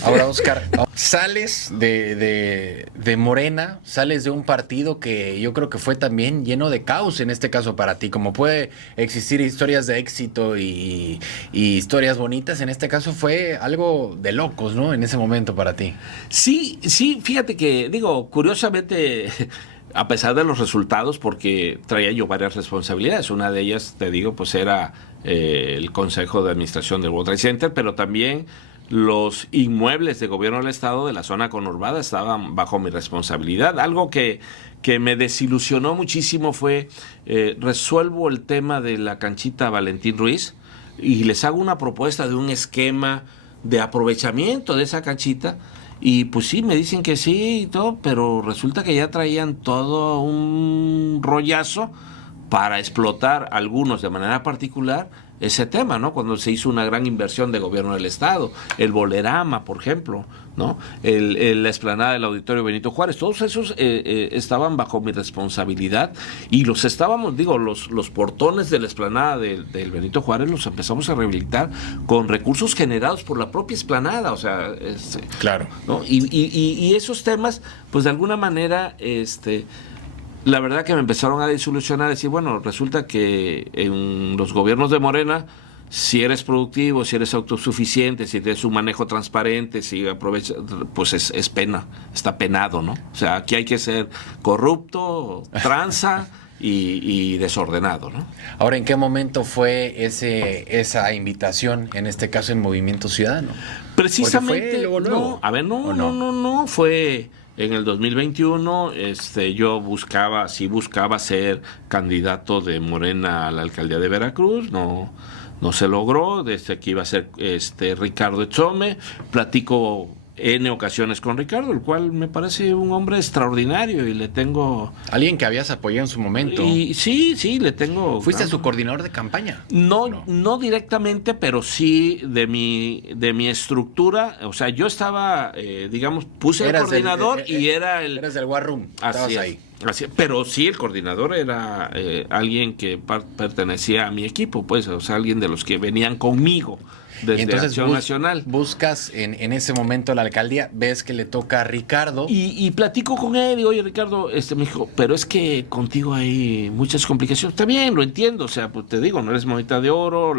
Ahora, Oscar, sales de Morena, sales de un partido que yo creo que fue también lleno de caos en este caso para ti. Como puede existir historias de éxito y historias bonitas, en este caso fue algo de locos, ¿no? En ese momento para ti. Sí, fíjate que, curiosamente, a pesar de los resultados, porque traía yo varias responsabilidades. Una de ellas, te digo, pues era el Consejo de Administración del World Trade Center, pero también los inmuebles de gobierno del Estado de la zona conurbada estaban bajo mi responsabilidad. Algo que me desilusionó muchísimo fue, resuelvo el tema de la canchita Valentín Ruiz y les hago una propuesta de un esquema de aprovechamiento de esa canchita. Y pues sí, me dicen que sí y todo, pero resulta que ya traían todo un rollazo para explotar algunos de manera particular ese tema, ¿no? Cuando se hizo una gran inversión de gobierno del Estado, el Bolerama, por ejemplo, ¿no? La explanada del Auditorio Benito Juárez, todos esos estaban bajo mi responsabilidad y los estábamos, los portones de la explanada del Benito Juárez los empezamos a rehabilitar con recursos generados por la propia explanada, o sea, claro, ¿no? Y esos temas, pues de alguna manera, la verdad que me empezaron a desilusionar, decir, bueno, resulta que en los gobiernos de Morena, si eres productivo, si eres autosuficiente, si tienes un manejo transparente, si aprovechas, pues es pena, está penado, ¿no? O sea, aquí hay que ser corrupto, tranza y desordenado, ¿no? Ahora, ¿en qué momento fue esa invitación, en este caso en Movimiento Ciudadano? Precisamente, fue luego. No, fue en el 2021, yo buscaba ser candidato de Morena a la alcaldía de Veracruz, no se logró, desde que iba a ser Ricardo Etzome, platico N ocasiones con Ricardo, el cual me parece un hombre extraordinario y le tengo... Alguien que habías apoyado en su momento. Y sí, le tengo... ¿Fuiste su coordinador de campaña? No directamente, pero sí de mi estructura. O sea, yo estaba, puse el coordinador y era el... Eres del War Room, estabas ahí. Así, pero sí, el coordinador era alguien que pertenecía a mi equipo, pues, o sea, alguien de los que venían conmigo desde entonces Acción Nacional. Buscas en ese momento la alcaldía, ves que le toca a Ricardo. Y platico con él y, oye, Ricardo, me dijo, pero es que contigo hay muchas complicaciones. Está bien, lo entiendo, o sea, pues te digo, no eres monedita de oro,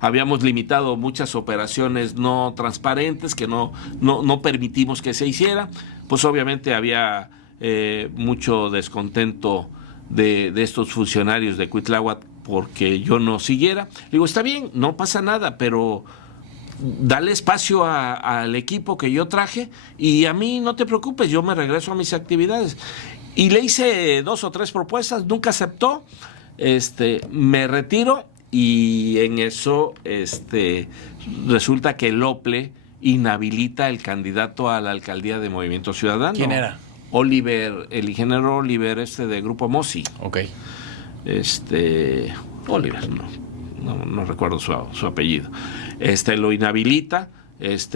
habíamos limitado muchas operaciones no transparentes que no permitimos que se hiciera. Pues obviamente había mucho descontento de estos funcionarios de Cuitláhuac porque yo no siguiera. Digo, está bien, no pasa nada, pero dale espacio al equipo que yo traje y a mí no te preocupes, yo me regreso a mis actividades. Y le hice 2 o 3 propuestas, nunca aceptó, me retiro y en eso resulta que el OPLE inhabilita el candidato a la alcaldía de Movimiento Ciudadano. ¿Quién era? Oliver, el ingeniero Oliver de Grupo Mosi. Ok. Oliver, no recuerdo su apellido. Lo inhabilita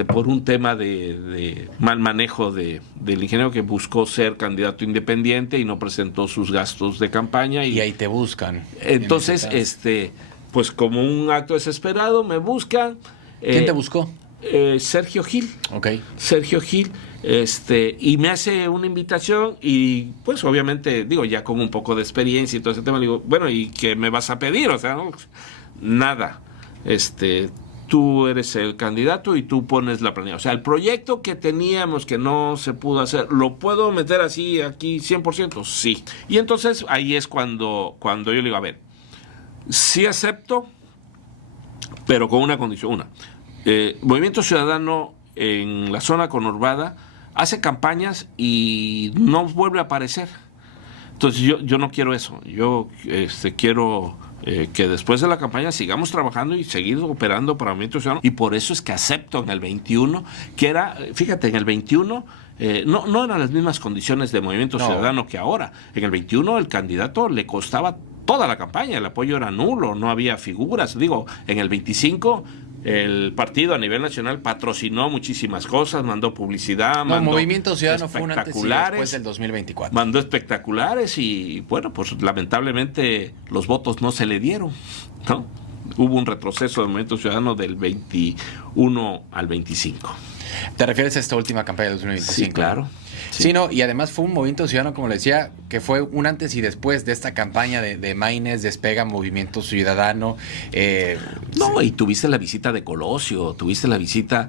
por un tema de mal manejo del ingeniero que buscó ser candidato independiente y no presentó sus gastos de campaña. Y ahí te buscan. Entonces, pues como un acto desesperado, me buscan. ¿Quién te buscó? Sergio Gil. Ok. Sergio Gil, y me hace una invitación y pues obviamente, ya con un poco de experiencia y todo ese tema, le digo, bueno, ¿y qué me vas a pedir? O sea, no, nada. Tú eres el candidato y tú pones la planilla. O sea, el proyecto que teníamos que no se pudo hacer, ¿lo puedo meter así aquí 100%? Sí. Y entonces ahí es cuando yo le digo, a ver, sí acepto, pero con una condición, Movimiento Ciudadano en la zona conurbada hace campañas y no vuelve a aparecer. Entonces yo no quiero eso. Yo quiero que después de la campaña sigamos trabajando y seguir operando para Movimiento Ciudadano. Y por eso es que acepto en el 21, que era, fíjate, en el 21 no eran las mismas condiciones de Movimiento Ciudadano que ahora. En el 21 el candidato le costaba toda la campaña, el apoyo era nulo, no había figuras. En el 25 el partido a nivel nacional patrocinó muchísimas cosas, mandó publicidad, No, mandó Movimiento Ciudadano fue un antes y después del 2024. mandó espectaculares y bueno, pues lamentablemente los votos no se le dieron, ¿no? Hubo un retroceso del Movimiento Ciudadano del 21 al 25. ¿Te refieres a esta última campaña del 2025? Sí, claro. Sí, no, y además fue un movimiento ciudadano, como le decía, que fue un antes y después de esta campaña de Maines, Despega, Movimiento Ciudadano. No, y tuviste la visita de Colosio, tuviste la visita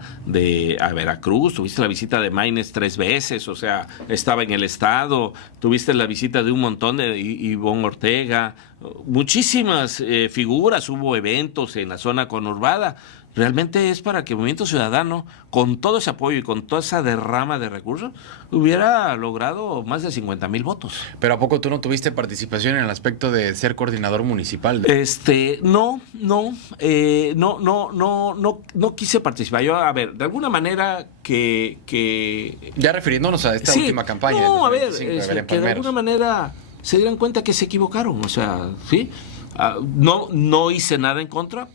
a Veracruz, tuviste la visita de Maines 3 veces, o sea, estaba en el estado, tuviste la visita de un montón de Ivonne Ortega, muchísimas figuras, hubo eventos en la zona conurbada. Realmente es para que el Movimiento Ciudadano, con todo ese apoyo y con toda esa derrama de recursos, hubiera logrado más de 50,000 votos. Pero ¿a poco tú no tuviste participación en el aspecto de ser coordinador municipal? No quise participar. Yo, a ver, de alguna manera que Ya refiriéndonos a esta última campaña. No, a ver, de que de alguna manera se dieran cuenta que se equivocaron. O sea, ¿sí? No hice nada en contra.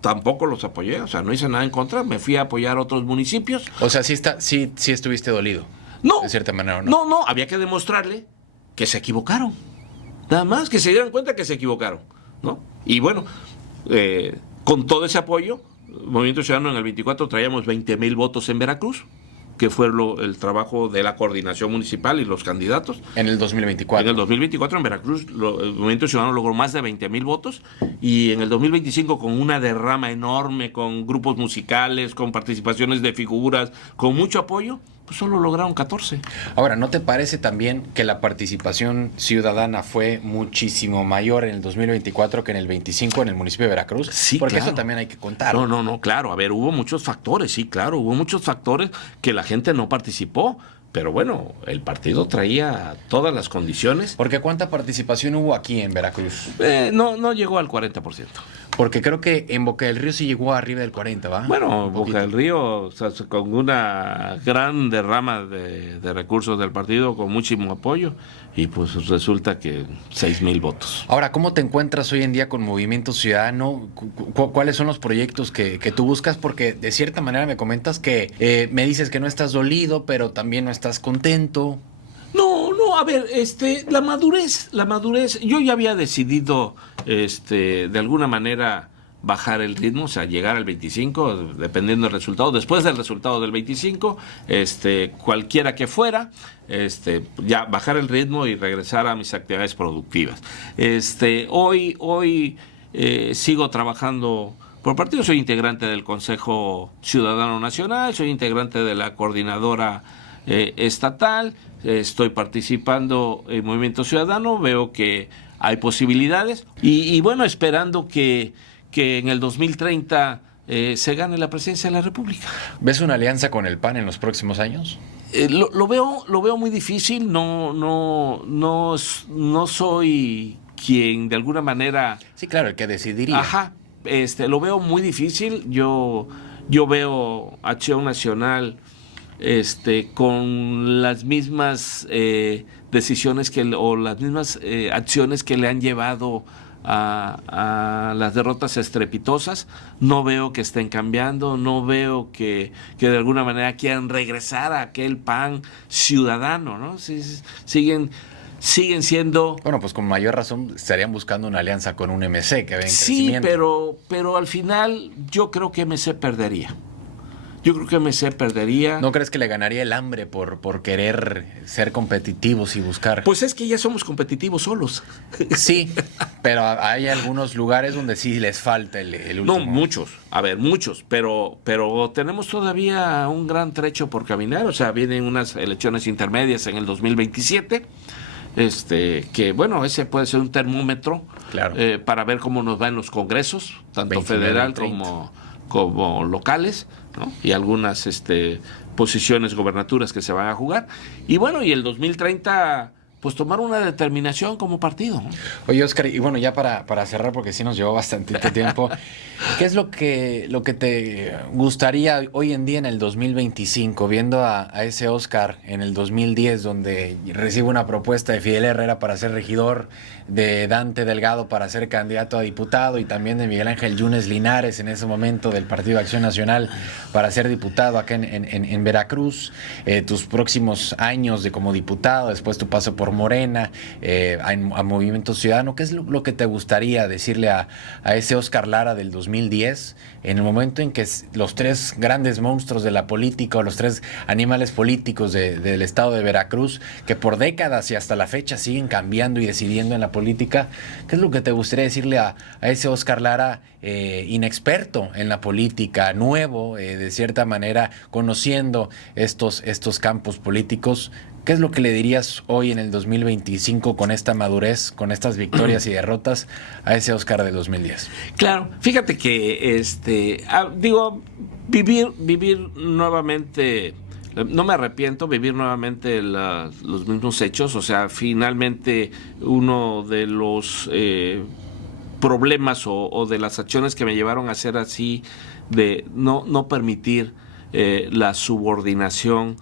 Tampoco los apoyé, o sea, no hice nada en contra, me fui a apoyar a otros municipios. O sea, sí estuviste dolido. No. De cierta manera, ¿no? No, había que demostrarle que se equivocaron. Nada más, que se dieran cuenta que se equivocaron, ¿no? Y bueno, con todo ese apoyo, Movimiento Ciudadano en el 24 traíamos 20,000 votos en Veracruz, que fue el trabajo de la coordinación municipal y los candidatos. En el 2024. En el 2024 en Veracruz el Movimiento Ciudadano logró más de 20,000 votos y en el 2025 con una derrama enorme, con grupos musicales, con participaciones de figuras, con mucho apoyo, pues solo lograron 14. Ahora, ¿no te parece también que la participación ciudadana fue muchísimo mayor en el 2024 que en el 25 en el municipio de Veracruz? Sí, porque claro. eso también hay que contar. No, claro. A ver, hubo muchos factores, sí, claro. Hubo muchos factores que la gente no participó. Pero bueno, el partido traía todas las condiciones. Porque ¿cuánta participación hubo aquí en Veracruz? No llegó al 40%. Porque creo que en Boca del Río sí llegó arriba del 40, ¿va? Bueno, Boca del Río, o sea, con una gran derrama de recursos del partido, con muchísimo apoyo, y pues resulta que 6,000 votos. Ahora, ¿cómo te encuentras hoy en día con Movimiento Ciudadano? ¿Cuáles son los proyectos que tú buscas? Porque de cierta manera me comentas que me dices que no estás dolido, pero también no estás contento. No, a ver, la madurez, yo ya había decidido, de alguna manera bajar el ritmo, o sea, llegar al 25, dependiendo del resultado. Después del resultado del 25, cualquiera que fuera, ya bajar el ritmo y regresar a mis actividades productivas. Hoy sigo trabajando por partido, soy integrante del Consejo Ciudadano Nacional, soy integrante de la coordinadora estatal, estoy participando en Movimiento Ciudadano, veo que hay posibilidades y bueno, esperando que en el 2030 se gane la presidencia de la República. ¿Ves una alianza con el PAN en los próximos años? Lo veo muy difícil, no soy quien de alguna manera... Sí, claro, el que decidiría. Ajá, lo veo muy difícil, yo veo Acción Nacional con las mismas decisiones o las mismas acciones que le han llevado a las derrotas estrepitosas. No veo que estén cambiando, no veo que de alguna manera quieran regresar a aquel PAN ciudadano, ¿no? Siguen siendo... Bueno, pues con mayor razón estarían buscando una alianza con un MC que ve en crecimiento. Sí, pero al final yo creo que MC perdería. ¿No crees que le ganaría el hambre por querer ser competitivos y buscar? Pues es que ya somos competitivos solos. Sí, pero hay algunos lugares donde sí les falta el último. No, muchos, pero tenemos todavía un gran trecho por caminar, o sea, vienen unas elecciones intermedias en el 2027, que bueno, ese puede ser un termómetro, claro, para ver cómo nos va en los congresos, tanto 29, federal 30. como locales, ¿no? Y algunas posiciones, gobernaturas que se van a jugar. Y bueno, y el 2030 pues tomar una determinación como partido, ¿no? Oye, Oscar, y bueno, ya para cerrar, porque sí nos llevó bastante tiempo, ¿qué es lo que te gustaría hoy en día en el 2025, viendo a ese Oscar en el 2010, donde recibe una propuesta de Fidel Herrera para ser regidor, de Dante Delgado para ser candidato a diputado, y también de Miguel Ángel Yunes Linares en ese momento del Partido Acción Nacional para ser diputado acá en Veracruz, tus próximos años de como diputado, después tu paso por Morena, a Movimiento Ciudadano? ¿Qué es lo que te gustaría decirle a ese Oscar Lara del 2010, en el momento en que los tres grandes monstruos de la política, o los tres animales políticos del estado de Veracruz, que por décadas y hasta la fecha siguen cambiando y decidiendo en la política, qué es lo que te gustaría decirle a ese Oscar Lara, inexperto en la política, nuevo, de cierta manera, conociendo estos campos políticos? ¿Qué es lo que le dirías hoy en el 2025 con esta madurez, con estas victorias y derrotas, a ese Oscar de 2010? Claro, fíjate que vivir nuevamente, no me arrepiento, vivir nuevamente los mismos hechos. O sea, finalmente uno de los problemas o de las acciones que me llevaron a ser así, de no permitir la subordinación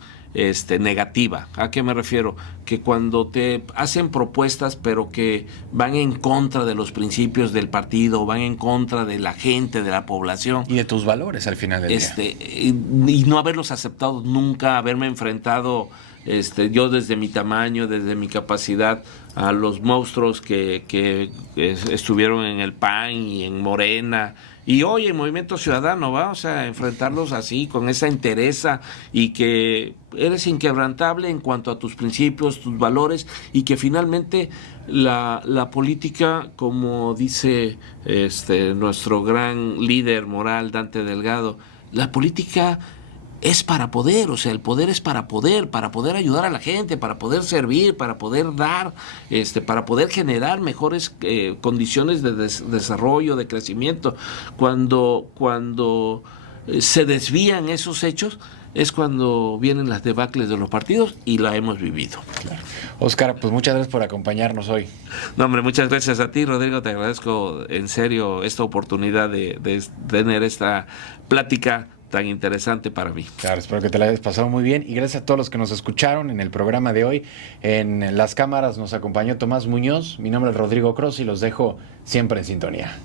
negativa. ¿A qué me refiero? Que cuando te hacen propuestas pero que van en contra de los principios del partido, van en contra de la gente, de la población y de tus valores al final del día, y no haberlos aceptado nunca, haberme enfrentado yo desde mi tamaño, desde mi capacidad, a los monstruos que estuvieron en el PAN y en Morena y hoy en Movimiento Ciudadano, ¿va? O sea, enfrentarlos así, con esa entereza, y que eres inquebrantable en cuanto a tus principios, tus valores, y que finalmente la política, como dice nuestro gran líder moral, Dante Delgado, la política es para poder, o sea, el poder es para poder ayudar a la gente, para poder servir, para poder dar, para poder generar mejores condiciones de desarrollo, de crecimiento. Cuando se desvían esos hechos, es cuando vienen las debacles de los partidos, y la hemos vivido. Claro. Oscar, pues muchas gracias por acompañarnos hoy. No, hombre, muchas gracias a ti, Rodrigo, te agradezco en serio esta oportunidad de tener esta plática tan interesante para mí. Claro, espero que te la hayas pasado muy bien, y gracias a todos los que nos escucharon en el programa de hoy. En las cámaras nos acompañó Tomás Muñoz, mi nombre es Rodrigo Cross, y los dejo siempre en sintonía.